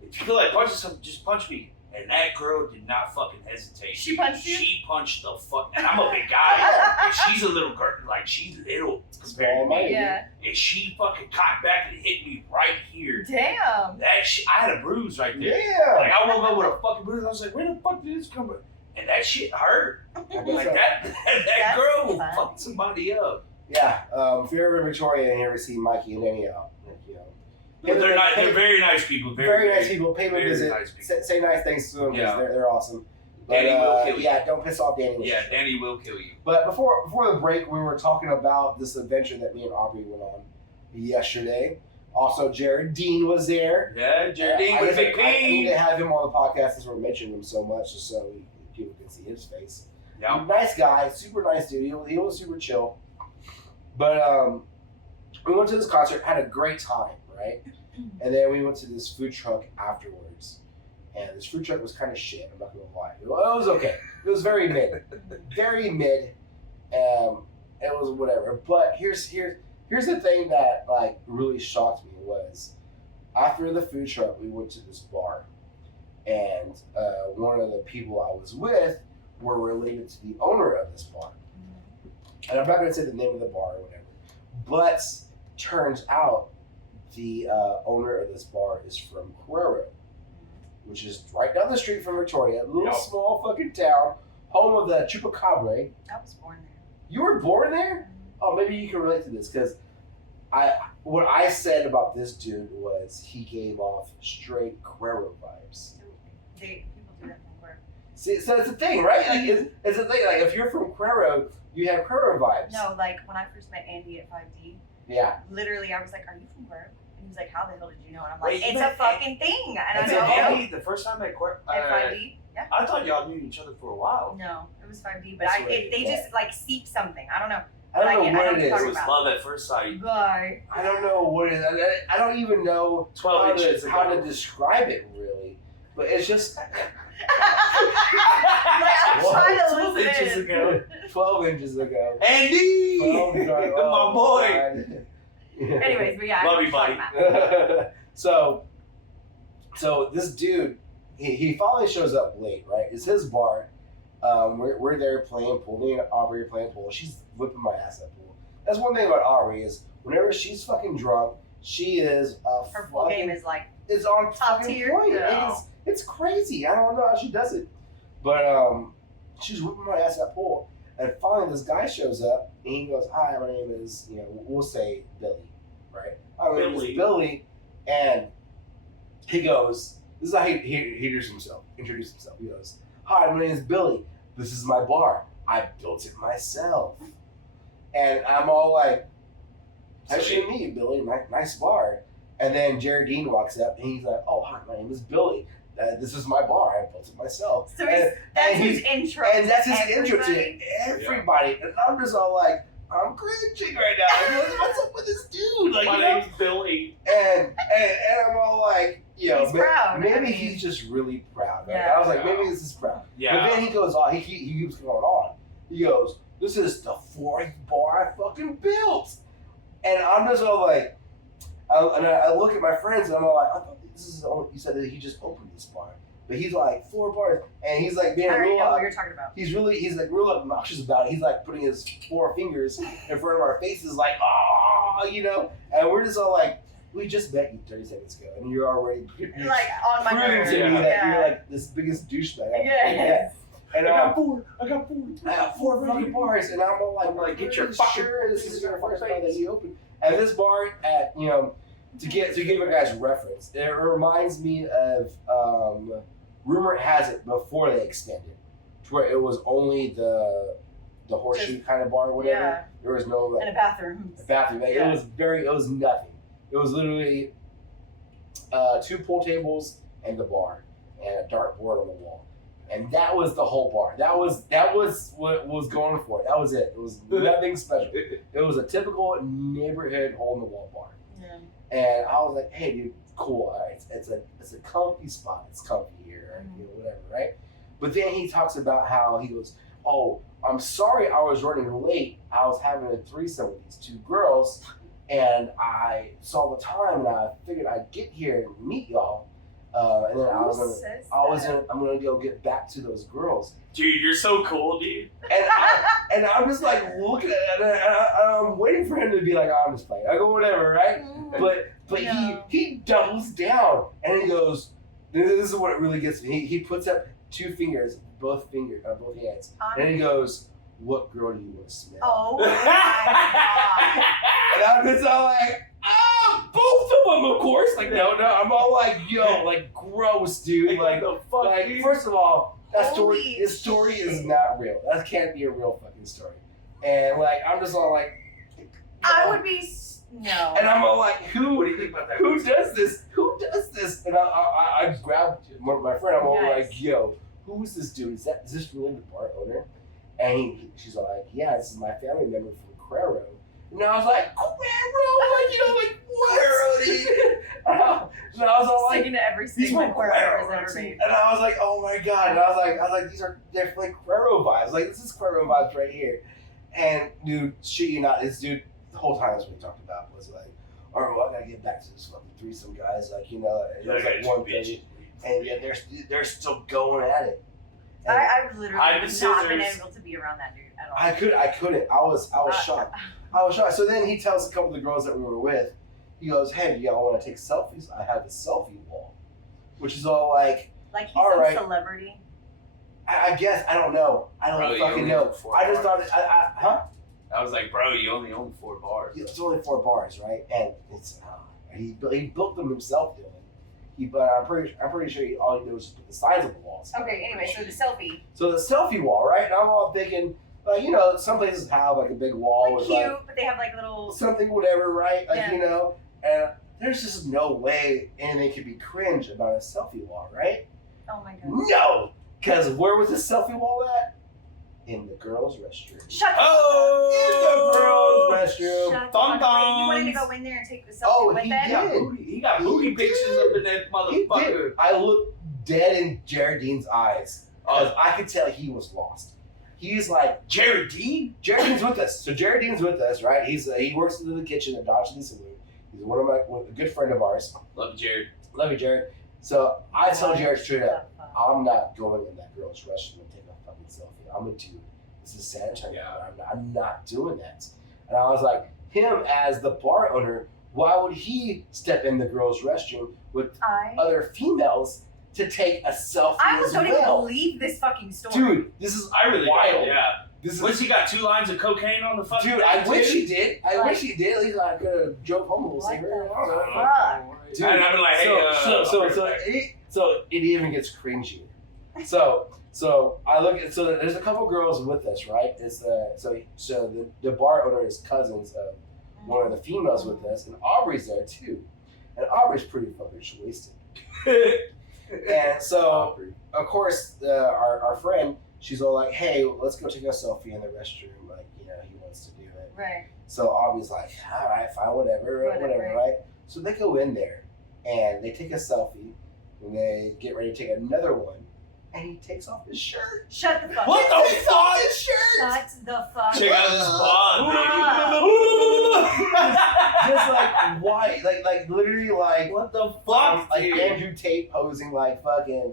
if you feel like punching something, just punch me. And that girl did not fucking hesitate. She punched you? She punched the fuck. And I'm a big guy, and she's a little girl. Like she's little compared to me. Yeah. And she fucking cocked back and hit me right here. Damn. I had a bruise right there. Yeah. Like I woke up with a fucking bruise. I was like, where the fuck did this come from? And that shit hurt. Like that girl will fuck somebody up. Yeah, if you're ever in Victoria and you ever see Mikey and Danny out, But they're very nice people. Very nice people. Pay them a visit. Nice say nice things to them because they're awesome. But, Danny will kill you. Yeah, don't piss off Danny. Yeah, Danny will kill you. But before the break, we were talking about this adventure that me and Aubrey went on yesterday. Also, Jared Dean was there. Yeah, Jared Dean with Big P. I need to have him on the podcast since we're mentioning him so much, just so people can see his face. Yeah. Nice guy, super nice dude. He was super chill. But we went to this concert, had a great time, right? And then we went to this food truck afterwards. And this food truck was kind of shit, I'm not going to lie. It was okay. It was very mid. Very mid. It was whatever. But here's the thing that like really shocked me was after the food truck, we went to this bar. And one of the people I was with were related to the owner of this bar. And I'm not going to say the name of the bar or whatever, but turns out the owner of this bar is from Cuero, which is right down the street from Victoria, a little small fucking town, home of the Chupacabra. I was born there. You were born there? Oh, maybe you can relate to this, because what I said about this dude was he gave off straight Cuero vibes. People do that from Cuero. See, so it's a thing, right? Like, it's a thing. Like, if you're from Cuero, you have Cuero vibes. No, like when I first met Andy at 5D, yeah. Literally, I was like, "Are you from Cuero?" And he was like, "How the hell did you know?" And I'm like, Wait, "It's a fucking thing." And I So go, Andy, the first time at Court, at 5D, yeah. I thought y'all knew each other for a while. No, it was 5D, but That's they just like seep something. I don't know. I don't know what it is. It was love at first sight. Bye. I don't know what it is. I don't even know 12 inches how ago. to describe it, really. But it's just... I'm trying to 12 listen inches in. ago. 12 inches ago. Andy! 12 inches ago. My boy! Anyways, but yeah, Love you, buddy. So this dude, he finally shows up late, right? It's his bar. We're there playing pool. Me and Aubrey are playing pool. She's whipping my ass at pool. That's one thing about Aubrey is whenever she's fucking drunk, she is her pool game is like it's on top fucking tier. point. Yeah. It's crazy. I don't know how she does it. But she's whipping my ass at pool. And finally this guy shows up and he goes, "Hi, my name is, we'll say Billy, right? My name is Billy." And he goes, this is how he introduced himself. He goes, "Hi, my name is Billy. This is my bar. I built it myself." And I'm all like, "Nice to meet you, Billy. Nice bar." And then Jared Dean walks up and he's like, "Oh, hi, my name is Billy. This is my bar. I built it myself." So that's his intro. And that's his intro to everybody? everybody. And I'm just all like, I'm cringing right now. Like, what's up with this dude? Like, My name's Billy. And I'm all like, He's proud. Maybe he's just really proud. Right? Yeah. I was like, maybe this is proud. Yeah. But then he goes on. He keeps going on. He goes, "This is the 4th bar I fucking built." And I'm just all like, I look at my friends and I'm all like, "I thought this is the only," you said that he just opened this bar. But he's like 4 bars, and he's like being I already real. know what you're talking about. He's like real obnoxious about it. He's like putting his 4 fingers in front of our faces, like, "Oh," and we're just all like, "We just met you 30 seconds ago, and you're already Like on my proving nerves. to me Yeah. that you're like this biggest douchebag." Yes. And I got 4. I got 4 fucking bars, and I'm all like, Get your "Pretty fucking sure this is your first bar that face." you opened." And this bar at to give a guy's reference, it reminds me of rumor has it before they extended, to where it was only the the horseshoe kind of bar or whatever. Yeah. There was no like And a bathroom. bathroom. Like, Yeah. it was nothing. It was literally 2 pool tables and the bar and a dartboard on the wall. And that was the whole bar. That was what was going for it. That was it. It was nothing special. It was a typical neighborhood hole in the wall bar. Yeah. And I was like, hey dude, cool. All right. It's a comfy spot. It's comfy here, you know, whatever, right? But then he talks about how he goes, oh, I'm sorry I was running late. I was having a threesome with these 2 girls, and I saw the time, and I figured I'd get here and meet y'all. And then I'm gonna go get back to those girls. Dude, you're so cool, dude. And I'm just like looking at it, and I'm waiting for him to be like, oh, I'm just playing. I go, whatever, right? But No. he doubles down, and he goes, this is what it really gets me. He puts up 2 fingers, both hands, and he goes, what girl do you want to smell? Oh my god. And I'm just all like, both of them, of course. Like, no, I'm all like, yo, like, gross, dude. Like, the fuck, like, dude? first of all, Holy this story is not real. That can't be a real fucking story. And like, I'm just all like, I would be no. and I'm all like, What do you think about that? who does this? Who does this? And I grabbed my friend. I'm all Yes. like, yo, who's this dude? Is this really the bar owner? And she's all like, yeah, this is my family member from Crero. And I was like, Quero, like, you know, like, what? Quero, dude. And I was all like, Sticking to every these single were choreographer Quero. has ever made. And I was like, oh my god. And I was like, these are definitely Quero vibes. Like, this is Quero vibes right here. And dude, shit you not, this dude, the whole time that's what we talked about was like, all right, well, I gotta get back to this fucking threesome, guys. Like, you know, it was like 1:30, and yeah, they're still going at it. And I've literally Hide the not been scissors. able to be around that dude at all. I couldn't. I was shocked. I was shocked. So then he tells a couple of the girls that we were with, he goes, hey, do y'all want to take selfies? I have a selfie wall, which is all like, Like he's all some right. celebrity. I guess, I don't know. I don't Bro, you fucking only know. own 4 I just thought, bars. huh? I was like, bro, you only own 4 bars. It's only 4 bars, right? And it's he built them himself, Dylan. But I'm pretty sure all he did was put the size of the walls. Okay, anyway, so the selfie. So the selfie wall, right? And I'm all thinking, you know, some places have like a big wall Like with cute, like but they have like little. something, whatever, right? Like, Yeah. you know, and there's just no way anything could be cringe about a selfie wall, right? Oh my god. No, because where was the selfie wall at? In the girls' restroom. Shut Oh! In the girls' restroom. Shut the Thumb fuck up. Wait, you wanted to thumbs. go in there and take the selfie Oh, with he it? did. He got booty He pictures did. up in that He motherfucker. did. I looked dead in Jared Dean's eyes. Because I could tell he was lost. He's like, Jared Dean? Jared Dean's with us. So Jared Dean's with us, right? He works in the kitchen at Dodge Lee Saloon. He's a good friend of ours. Love you, Jared. Love you, Jared. So I tell Jared straight up, I'm not going in that girl's restroom and taking a fucking selfie. I'm a dude. This is sanitary. Yeah. I'm not doing that. And I was like, him as the bar owner, why would he step in the girl's restroom with other females to take a selfie I as don't even well? believe this fucking story. Dude, this is I really wild. don't, yeah. This What's is, he got 2 lines of cocaine on the fucking dude, thing, I wish too? he did. I wish he did. At least I could have drove home a little What cigarette. the I don't know. fuck? Dude, And I've been like, hey, so it even gets cringier. So I look at there's a couple girls with us, right? It's so the bar owner is cousins of one of the females with us, and Aubrey's there too, and Aubrey's pretty fucking wasted. And so of course our friend, she's all like, hey, let's go take a selfie in the restroom, like, you know, he wants to do it. Right. So Aubrey's like, all right, fine, whatever, right? So they go in there and they take a selfie and they get ready to take another one, and he takes off his shirt. Shut the fuck What up. the fuck? His shirt. Shut the fuck Check out up. this bond, Just like white, like literally like What the fuck, like dude? Andrew Tate posing like fucking,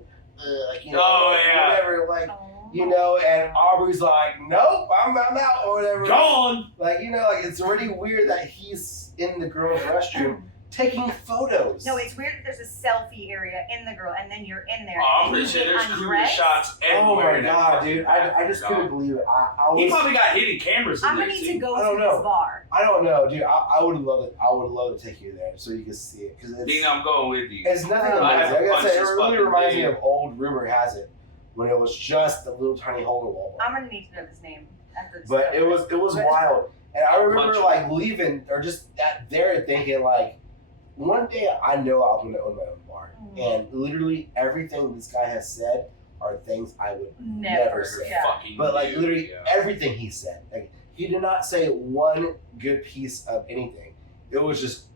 like, you know, Oh, like, yeah. whatever, like, Oh you know, and Aubrey's like, nope, I'm out or whatever. Gone. Like, you know, like it's already weird that he's in the girls' restroom taking photos. No, it's weird that there's a selfie area in the girl, and then you're in there. Oh, I'm and pretty you sure get there's cooler undressed. shots Oh everywhere. my in that god, fucking dude! I bathroom, just dog. couldn't believe it. I He was, probably got hidden cameras in I'm there gonna need too. to go I to don't this know. bar. I don't know, dude. I would love it. I would love to take you there so you can see it because Dina, I'm going with you. it's nothing I amazing. have Like I punched said, it this really fucking reminds me thing. of old rumor has it when it was just a little tiny hole in the wall. I'm gonna need to know this name. after But it was wild. And I remember Punch. like leaving or just there thinking like, one day I know I'm gonna own my own bar. And literally everything this guy has said are things I would never say. Yeah. Fucking But like do, literally yeah. everything he said, like he did not say one good piece of anything. It was just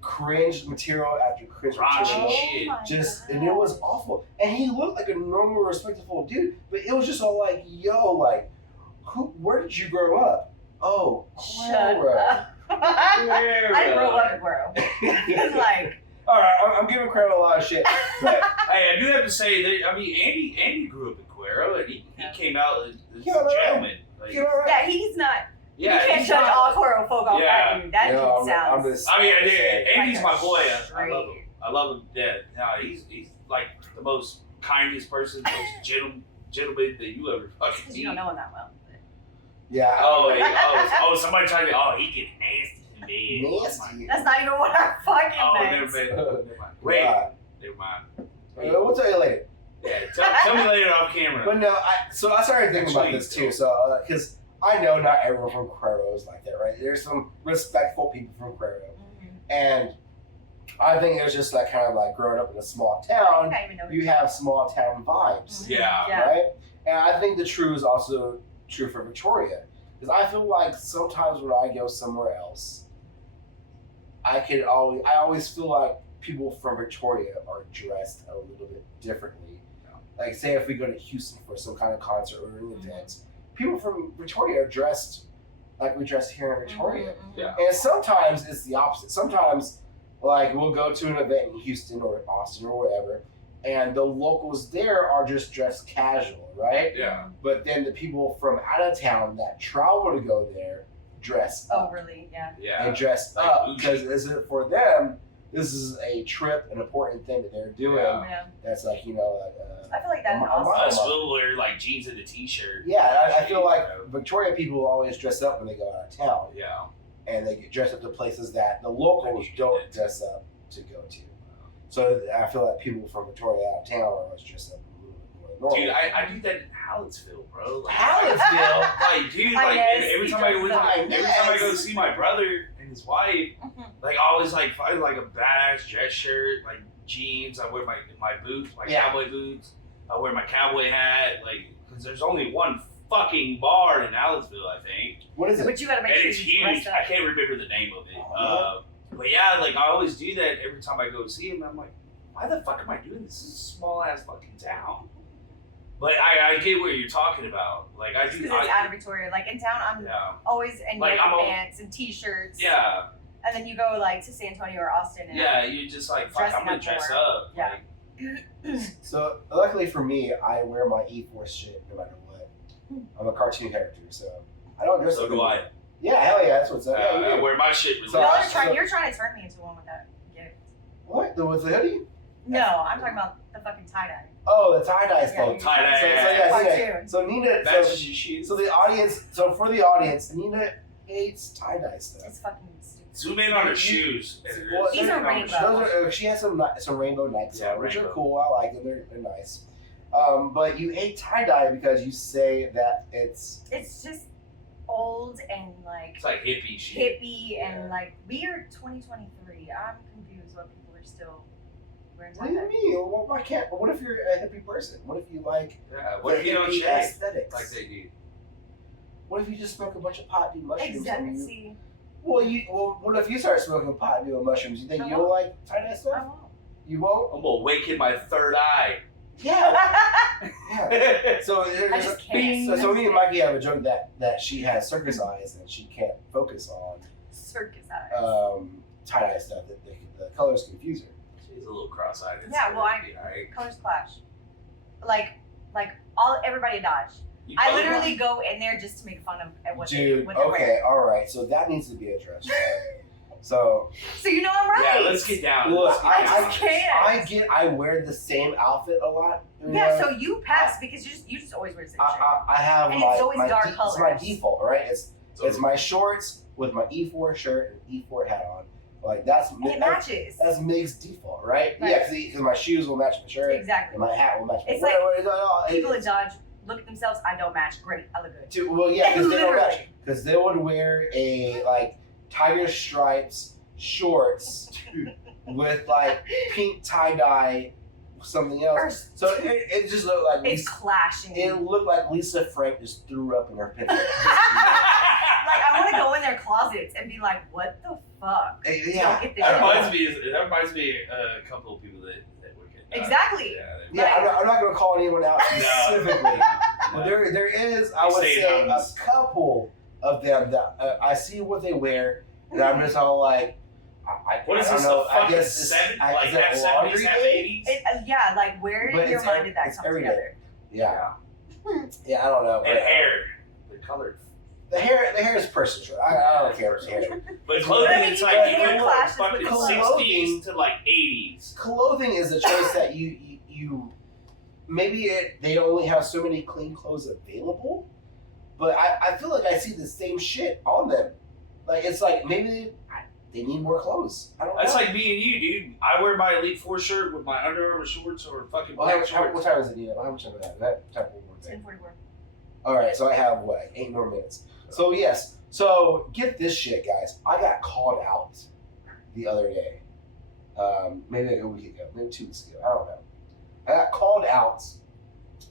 cringe material after cringe Raunchy material. shit. my Just God. and it was awful. And he looked like a normal, respectable dude, but it was just all like, yo, like, where did you grow up? Oh, Shut Clara. up. I didn't grow up in Guero. It's like, All right, I'm giving Clara a lot of shit, but Hey, I do have to say that. I mean, Andy grew up in Cuero, and he came out as a Yeah, right. gentleman. Like, you know what? yeah, he's not. yeah, you can't he's judge not- all Guero folk off Yeah. that dude. That No, dude sounds. I mean, Andy's like my boy. I straight. love him. I love him. Yeah, no, he's like the most kindest person, most gentleman that you ever fucking Because see. you don't know him that well. Yeah. Somebody tried to. Oh, he gets nasty in bed. Nasty. That's not even what I fucking Oh, meant. never mind. Wait, God. never mind. We'll tell you later. Yeah, tell me later off camera. But no, I started thinking about this too. So, because I know not everyone from Cuero is like that, right? There's some respectful people from Cuero, and I think it's just like kind of like growing up in a small I town. think I even know You have small town vibes, Yeah. Yeah. right? And I think the true is also true for Victoria, because I feel like sometimes when I go somewhere else, I always feel like people from Victoria are dressed a little bit differently. Like, say if we go to Houston for some kind of concert or an event, people from Victoria are dressed like we dress here in Victoria. Yeah. And sometimes it's the opposite. Sometimes, like, we'll go to an event in Houston or Austin or wherever, and the locals there are just dressed casual, right? Yeah. But then the people from out of town that travel to go there dress up Overly, yeah. Yeah. and dress Like up bougie. because for them, this is a trip, an important thing that they're doing. Yeah. Yeah. That's like, I feel like that in I'm- Us Austin. will wear like jeans and a t-shirt. I feel like You know? Victoria people always dress up when they go out of town, Yeah. and they get dressed up to places that the locals don't dress up to go to. So I feel like people from Victoria out of town are always dressed up a little bit more normal. Dude, I do that in Hallettsville, bro. Like, Hallettsville? Like, dude, I like guess, every he time I does go, that. every time I go see my brother and his wife, like I always like find like a badass dress shirt, like jeans. I wear my boots, my Yeah. cowboy boots. I wear my cowboy hat, like because there's only one fucking bar in Hallettsville, I think, What is it? But you gotta make and sure it's you huge. dress up. I can't remember the name of it. Oh, But yeah, like I always do that every time I go see him. I'm like, why the fuck am I doing this? This is a small ass fucking town. But I get what you're talking about. Like I do. Because it's out of Victoria. Like in town, I'm Yeah. always in Like, yoga I'm all- pants and t-shirts. Yeah. And then you go like to San Antonio or Austin. And Yeah. You're just like, fuck. Dressing I'm gonna up dress more. up. Yeah. Like, So luckily for me, I wear my E4 shit no matter what. I'm a cartoon character, so I don't dress so up. do I. Yeah, hell yeah, that's what's up. Yeah, I you. wear my shit. So- Y'all religiously. you're trying to turn me into one with that gift. What? With the hoodie? No, I'm talking about the fucking tie-dye. Oh, the tie-dye Yeah, stuff. tie-dye. So Cartoon. so Nina, Matches your shoes. so the audience, so for the audience, Nina hates tie-dye stuff. It's fucking stupid. Zoom in on her shoes. Well, These are rainbow. Those are, she has some rainbow Nikes Yeah, on, which are rainbow. cool. I like them. They're nice. But you hate tie-dye because you say that it's It's just old and like It's like hippie shit. hippie Yeah. and like we are 2023. I'm confused what people are still wearing what do you tie-dye. mean? Well, why can't? What if you're a hippie person? What if you like Yeah. What if the you don't hippie shave aesthetics? like they do? What if you just smoke a bunch of pot, do mushrooms? Exactly. And you, See, well, what if you start smoking pot and doing mushrooms? You think I you'll like tie-dye I stuff? won't. You won't? I'm gonna awaken my third eye. Yeah. Yeah. So there's I just can't. So me and Mikey have a joke that she has circus eyes and she can't focus on Circus eyes. tie-dye stuff. That the colors confuse her. She's a little cross-eyed. It's Yeah, well, gonna be alright. Colors clash. Like everybody at Dodge. You I colorblind? literally go in there just to make fun of what Dude, what they're okay, wearing. all right. So that needs to be addressed. Right? So So you know I'm right. Yeah, let's get down. Look, Let's get I down. just can't. I wear the same outfit a lot. you Yeah, know? so you pass because you just always wear the same shirt. I have And my it's always my dark it's my colors. default, right? It's So- my shorts with my E4 shirt and E4 hat on. Like that's And it matches. That's Migs default, right? Right. Yeah, because my shoes will match my shirt Exactly. and my hat will match my It's whatever, People at Dodge look at themselves, I don't match. Great, I look good. Well, yeah, because they don't Literally. match. Because they would wear a like tiger stripes shorts with like pink tie dye, something else. So it just looked like It's clashing. it looked like Lisa Frank just threw up in her picture. Like I want to go in their closets and be like, what the fuck? Yeah. Don't get this That shit. reminds me a couple of people that work at Exactly. Yeah, I'm not going to call anyone out No. specifically. But there is, I would say, a couple of them that I see what they wear, and I'm just all like, What is I this? don't know. The I fucking guess is it half laundry 70s, half day? 80s? Yeah, like where But in your it's mind did that it's come every day. together? Yeah. Yeah, I don't know. And hair. The colored. The hair is personal. I don't care about the hair. But clothing, But I mean, it's even like hair you were clashes fucking with 60s to like 80s. Clothing is a choice that you maybe they only have so many clean clothes available, but I feel like I see the same shit on them. Like it's like maybe they need more clothes. I don't know. That's like me and you, dude. I wear my Elite4 shirt with my Under Armour shorts or fucking Well, black what shorts. time is it, Nina? How much time is that? That type of work. 10:44. All right, so I have what, like 8 more minutes. So yes, so get this shit, guys. I got called out the other day, maybe a week ago, maybe 2 weeks ago. I don't know. I got called out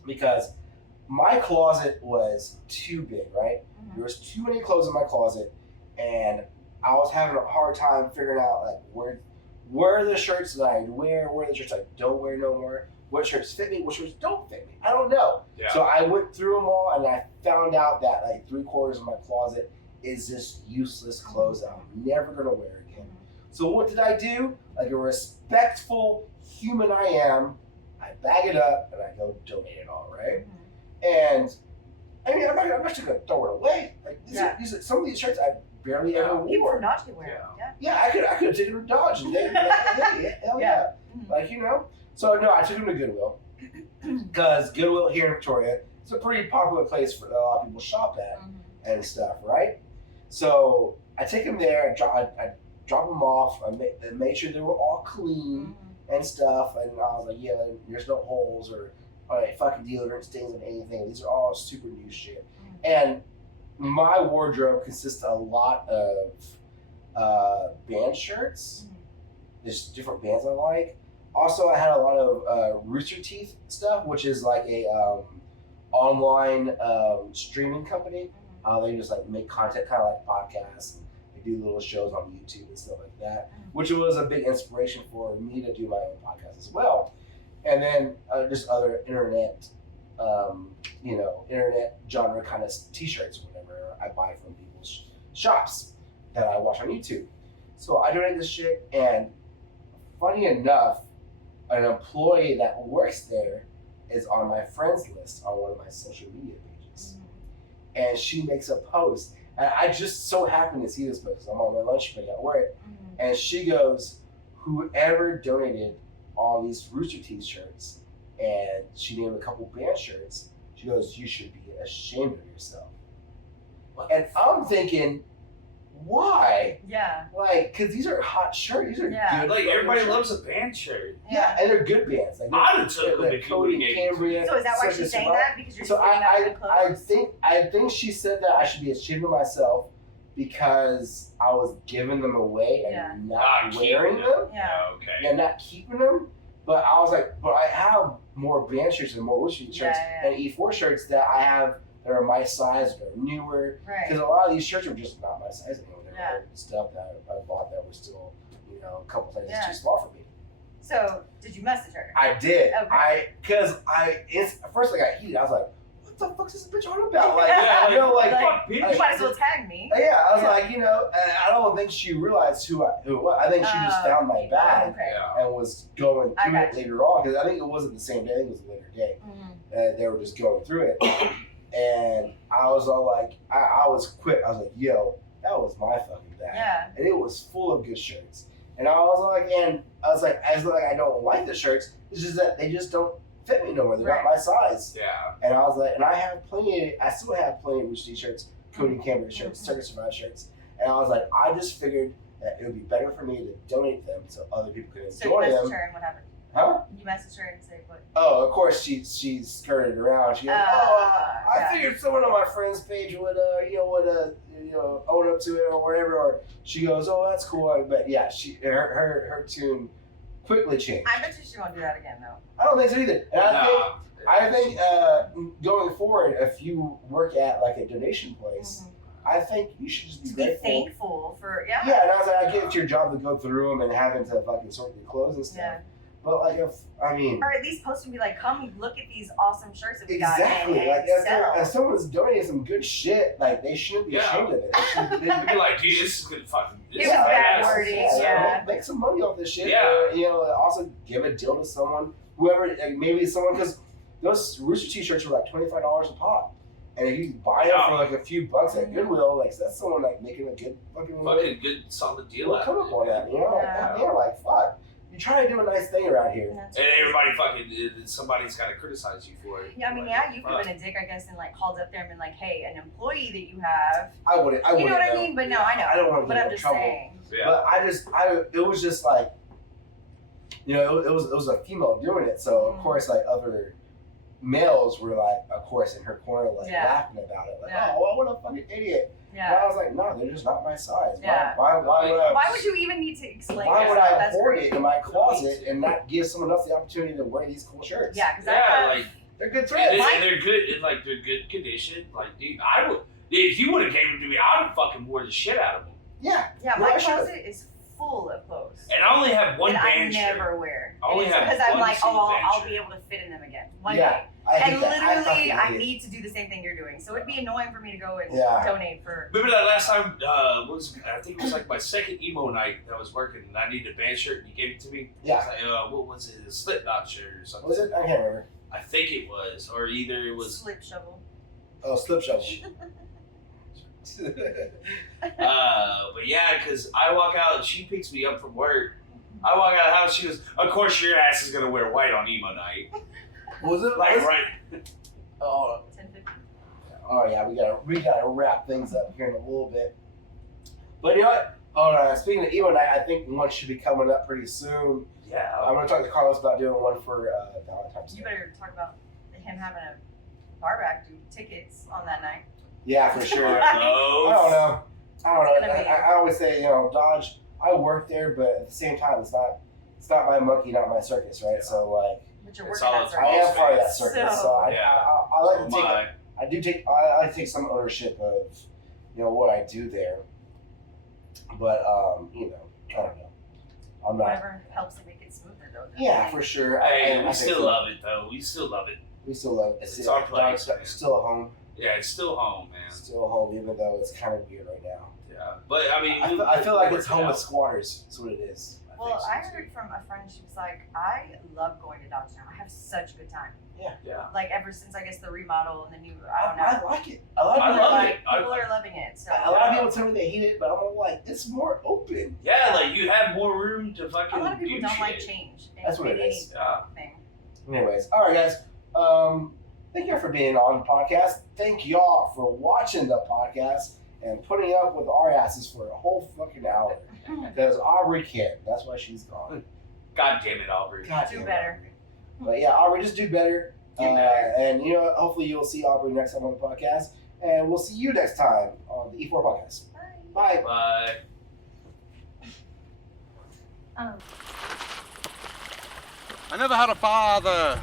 because my closet was too big. Right, there was too many clothes in my closet, and I was having a hard time figuring out like where are the shirts that I wear, where are the shirts I don't wear no more. What shirts fit me, what shirts don't fit me. I don't know. Yeah. So I went through them all and I found out that like 3/4 of my closet is just useless clothes that I'm never gonna wear again. So what did I do? Like a respectful human I am, I bag it up and I go donate it all, right? And I mean, I'm not just gonna throw it away. Like these are, some of these shirts I barely ever People wore. from Dodge can wear them. Yeah. Yeah, I could have taken them to Dodge and hell yeah. Like, you know. So no, I took them to Goodwill because Goodwill here in Victoria is a pretty popular place for a lot of people shop at and stuff, right? So I take them there, I drop them off, I made sure they were all clean and stuff, and I was like, yeah, there's no holes or fucking deodorant stains on anything. These are all super new shit. And my wardrobe consists of a lot of band shirts. There's different bands I like. Also, I had a lot of Rooster Teeth stuff, which is like a online streaming company. They just like make content, kind of like podcasts. And they do little shows on YouTube and stuff like that, which was a big inspiration for me to do my own podcast as well. And then just other internet, internet genre kind of T-shirts, whatever I buy from people's shops that I watch on YouTube. So I donate this shit, and funny enough, an employee that works there is on my friends list on one of my social media pages. And she makes a post. And I just so happen to see this post. I'm on my lunch break at work. And she goes, whoever donated all these Rooster Teeth shirts, and she named a couple band shirts, she goes, you should be ashamed of yourself. And I'm thinking, why? Yeah. Like, because these are hot shirts. These are good. Like everybody shirts. loves a band shirt. Yeah, and they're good bands. Like I'd have took them if you Cody, would've gave Cambria. So is that why Circus she's saying Survival. that? Because you're So stealing out good clothes? I think she said that I should be ashamed of myself because I was giving them away and not wearing them. Yeah. Okay. And not keeping them. But I was like, but I have more band shirts and more Rooster Teeth shirts and E4 shirts that I have that are my size, that are newer. Right. Because a lot of these shirts are just not my size anymore. They're Yeah. stuff that I bought that was still, a couple sizes Yeah. too small for me. So, did you message her? I did. Okay. At first I got heated. I was like, what the fuck is this bitch on about? Like, fuck, you bitch. might as well tag me. yeah, I was like, and I don't think she realized who it was. I think she just found my bag Okay. and was going I through got it later on, because I think it wasn't the same day, I think it was a later day. And they were just going through it. And I was all like, I was quick. I was like, yo, that was my fucking bag. Yeah. And it was full of good shirts. And I was like, I don't like the shirts. It's just that they just don't fit me no more. They're not my size. Yeah. And I was like, and I still have plenty of Rooster Teeth shirts, Cody and Cambria shirts, Circus Survival shirts. And I was like, I just figured that it would be better for me to donate them so other people could So you enjoy messaged them. her and what happened? Huh? You messaged her and say what? Oh, of course she skirted around. She goes, I figured someone on my friend's page would own up to it or whatever. Or she goes, oh, that's cool. But yeah, her tune quickly changed. I bet you she won't do that again though. I don't think so either. And I think going forward, if you work at like a donation place, I think you should just be thankful for Yeah, and I was like, I get it's your job to go through them and having to fucking sort your clothes and stuff. Yeah. But like, or at least post and be like, come look at these awesome shirts that we got. Exactly. And like, sell. if someone's donating some good shit, like they shouldn't be ashamed of it. They should be like, dude, this is good fucking. It was bad wording. Yeah. Make some money off this shit. Yeah. Also give a deal to someone, whoever, like maybe someone, because those Rooster t-shirts were like $25 a pop. And if you buy them for like a few bucks at Goodwill, like that's someone like making a good fucking good solid deal. Come up on that, like goddamn, like fuck. You try to do a nice thing around here, and everybody somebody's got to criticize you for it. Yeah, I mean, you could have been a dick, I guess, and like called up there and been like, "Hey, an employee that you have." I wouldn't. You know what I mean? But no, I know. I don't want to but get I'm in just trouble. saying. Yeah. But it was just like, it was a female doing it, so of course like other males were like, of course, in her corner like laughing about it, like, oh, what a fucking idiot. Yeah. And I was like, no, they're just not my size. Yeah. Why would you even need to explain? Why would I hoard it in my closet and not give someone else the opportunity to wear these cool shirts? Yeah, because like they're good threads. And they're good in like they're good condition. Like, dude, I would if you would have gave them to me, I would have fucking wore the shit out of them. Yeah. Yeah, my closet is full of clothes. And I only have one band shirt. I never wear. I only have because I'm like, I'll be able to fit in them again one day. And literally, I need to do the same thing you're doing. So it'd be annoying for me to go and donate for. Remember that last time? I think it was like my second emo night that I was working, and I needed a band shirt, and you gave it to me. Yeah. I was like, what was it? A Slipknot shirt or something? Was it? I can't remember. I think it was, or either it was Slip Shovel. Oh, Slip Shovel. But yeah, because I walk out, she picks me up from work. I walk out of the house, she goes, "Of course, your ass is gonna wear white on emo night." Was it like right? Oh. 10:50. Oh yeah, we gotta wrap things up here in a little bit. But you know what? Speaking of emo night, I think one should be coming up pretty soon. Yeah. I'm gonna talk to Carlos about doing one for Valentine's Day. You better talk about him having a bar back do tickets on that night. Yeah, for sure. I don't know. I always say, Dodge. I work there, but at the same time, it's not my monkey, not my circus, right? So like, but you're working that circus. I am part of that circus, so I like to take. I like to take some ownership of, what I do there. But I don't know. I'm not. Whatever helps to make it smoother, though. Yeah, for sure. Hey, we still love it, though. We still love it. We still love it. It's our place. It's still a home. Yeah, it's still home, man. Still a home, even though it's kind of weird right now. Yeah, but I mean, I feel like it's homeless squatters. That's what it is. Well, I heard from a friend. She was like, "I love going to Dodge now. I have such a good time." Yeah. Like ever since I guess the remodel and the new. I don't know. I like it. I love it. People are loving it. So a lot of people tell me they hate it, but I'm like, it's more open. Yeah, like you have more room to fucking. A lot of people don't shit. like change. That's what it is. Thing. Anyways, all right, guys. Thank y'all for being on the podcast. Thank y'all for watching the podcast and putting up with our asses for a whole fucking hour. Because Aubrey can't. That's why she's gone. God damn it, Aubrey. Do better. But yeah, Aubrey, just do better. And hopefully you'll see Aubrey next time on the podcast. And we'll see you next time on the E4 podcast. Bye. Bye. I never had a father.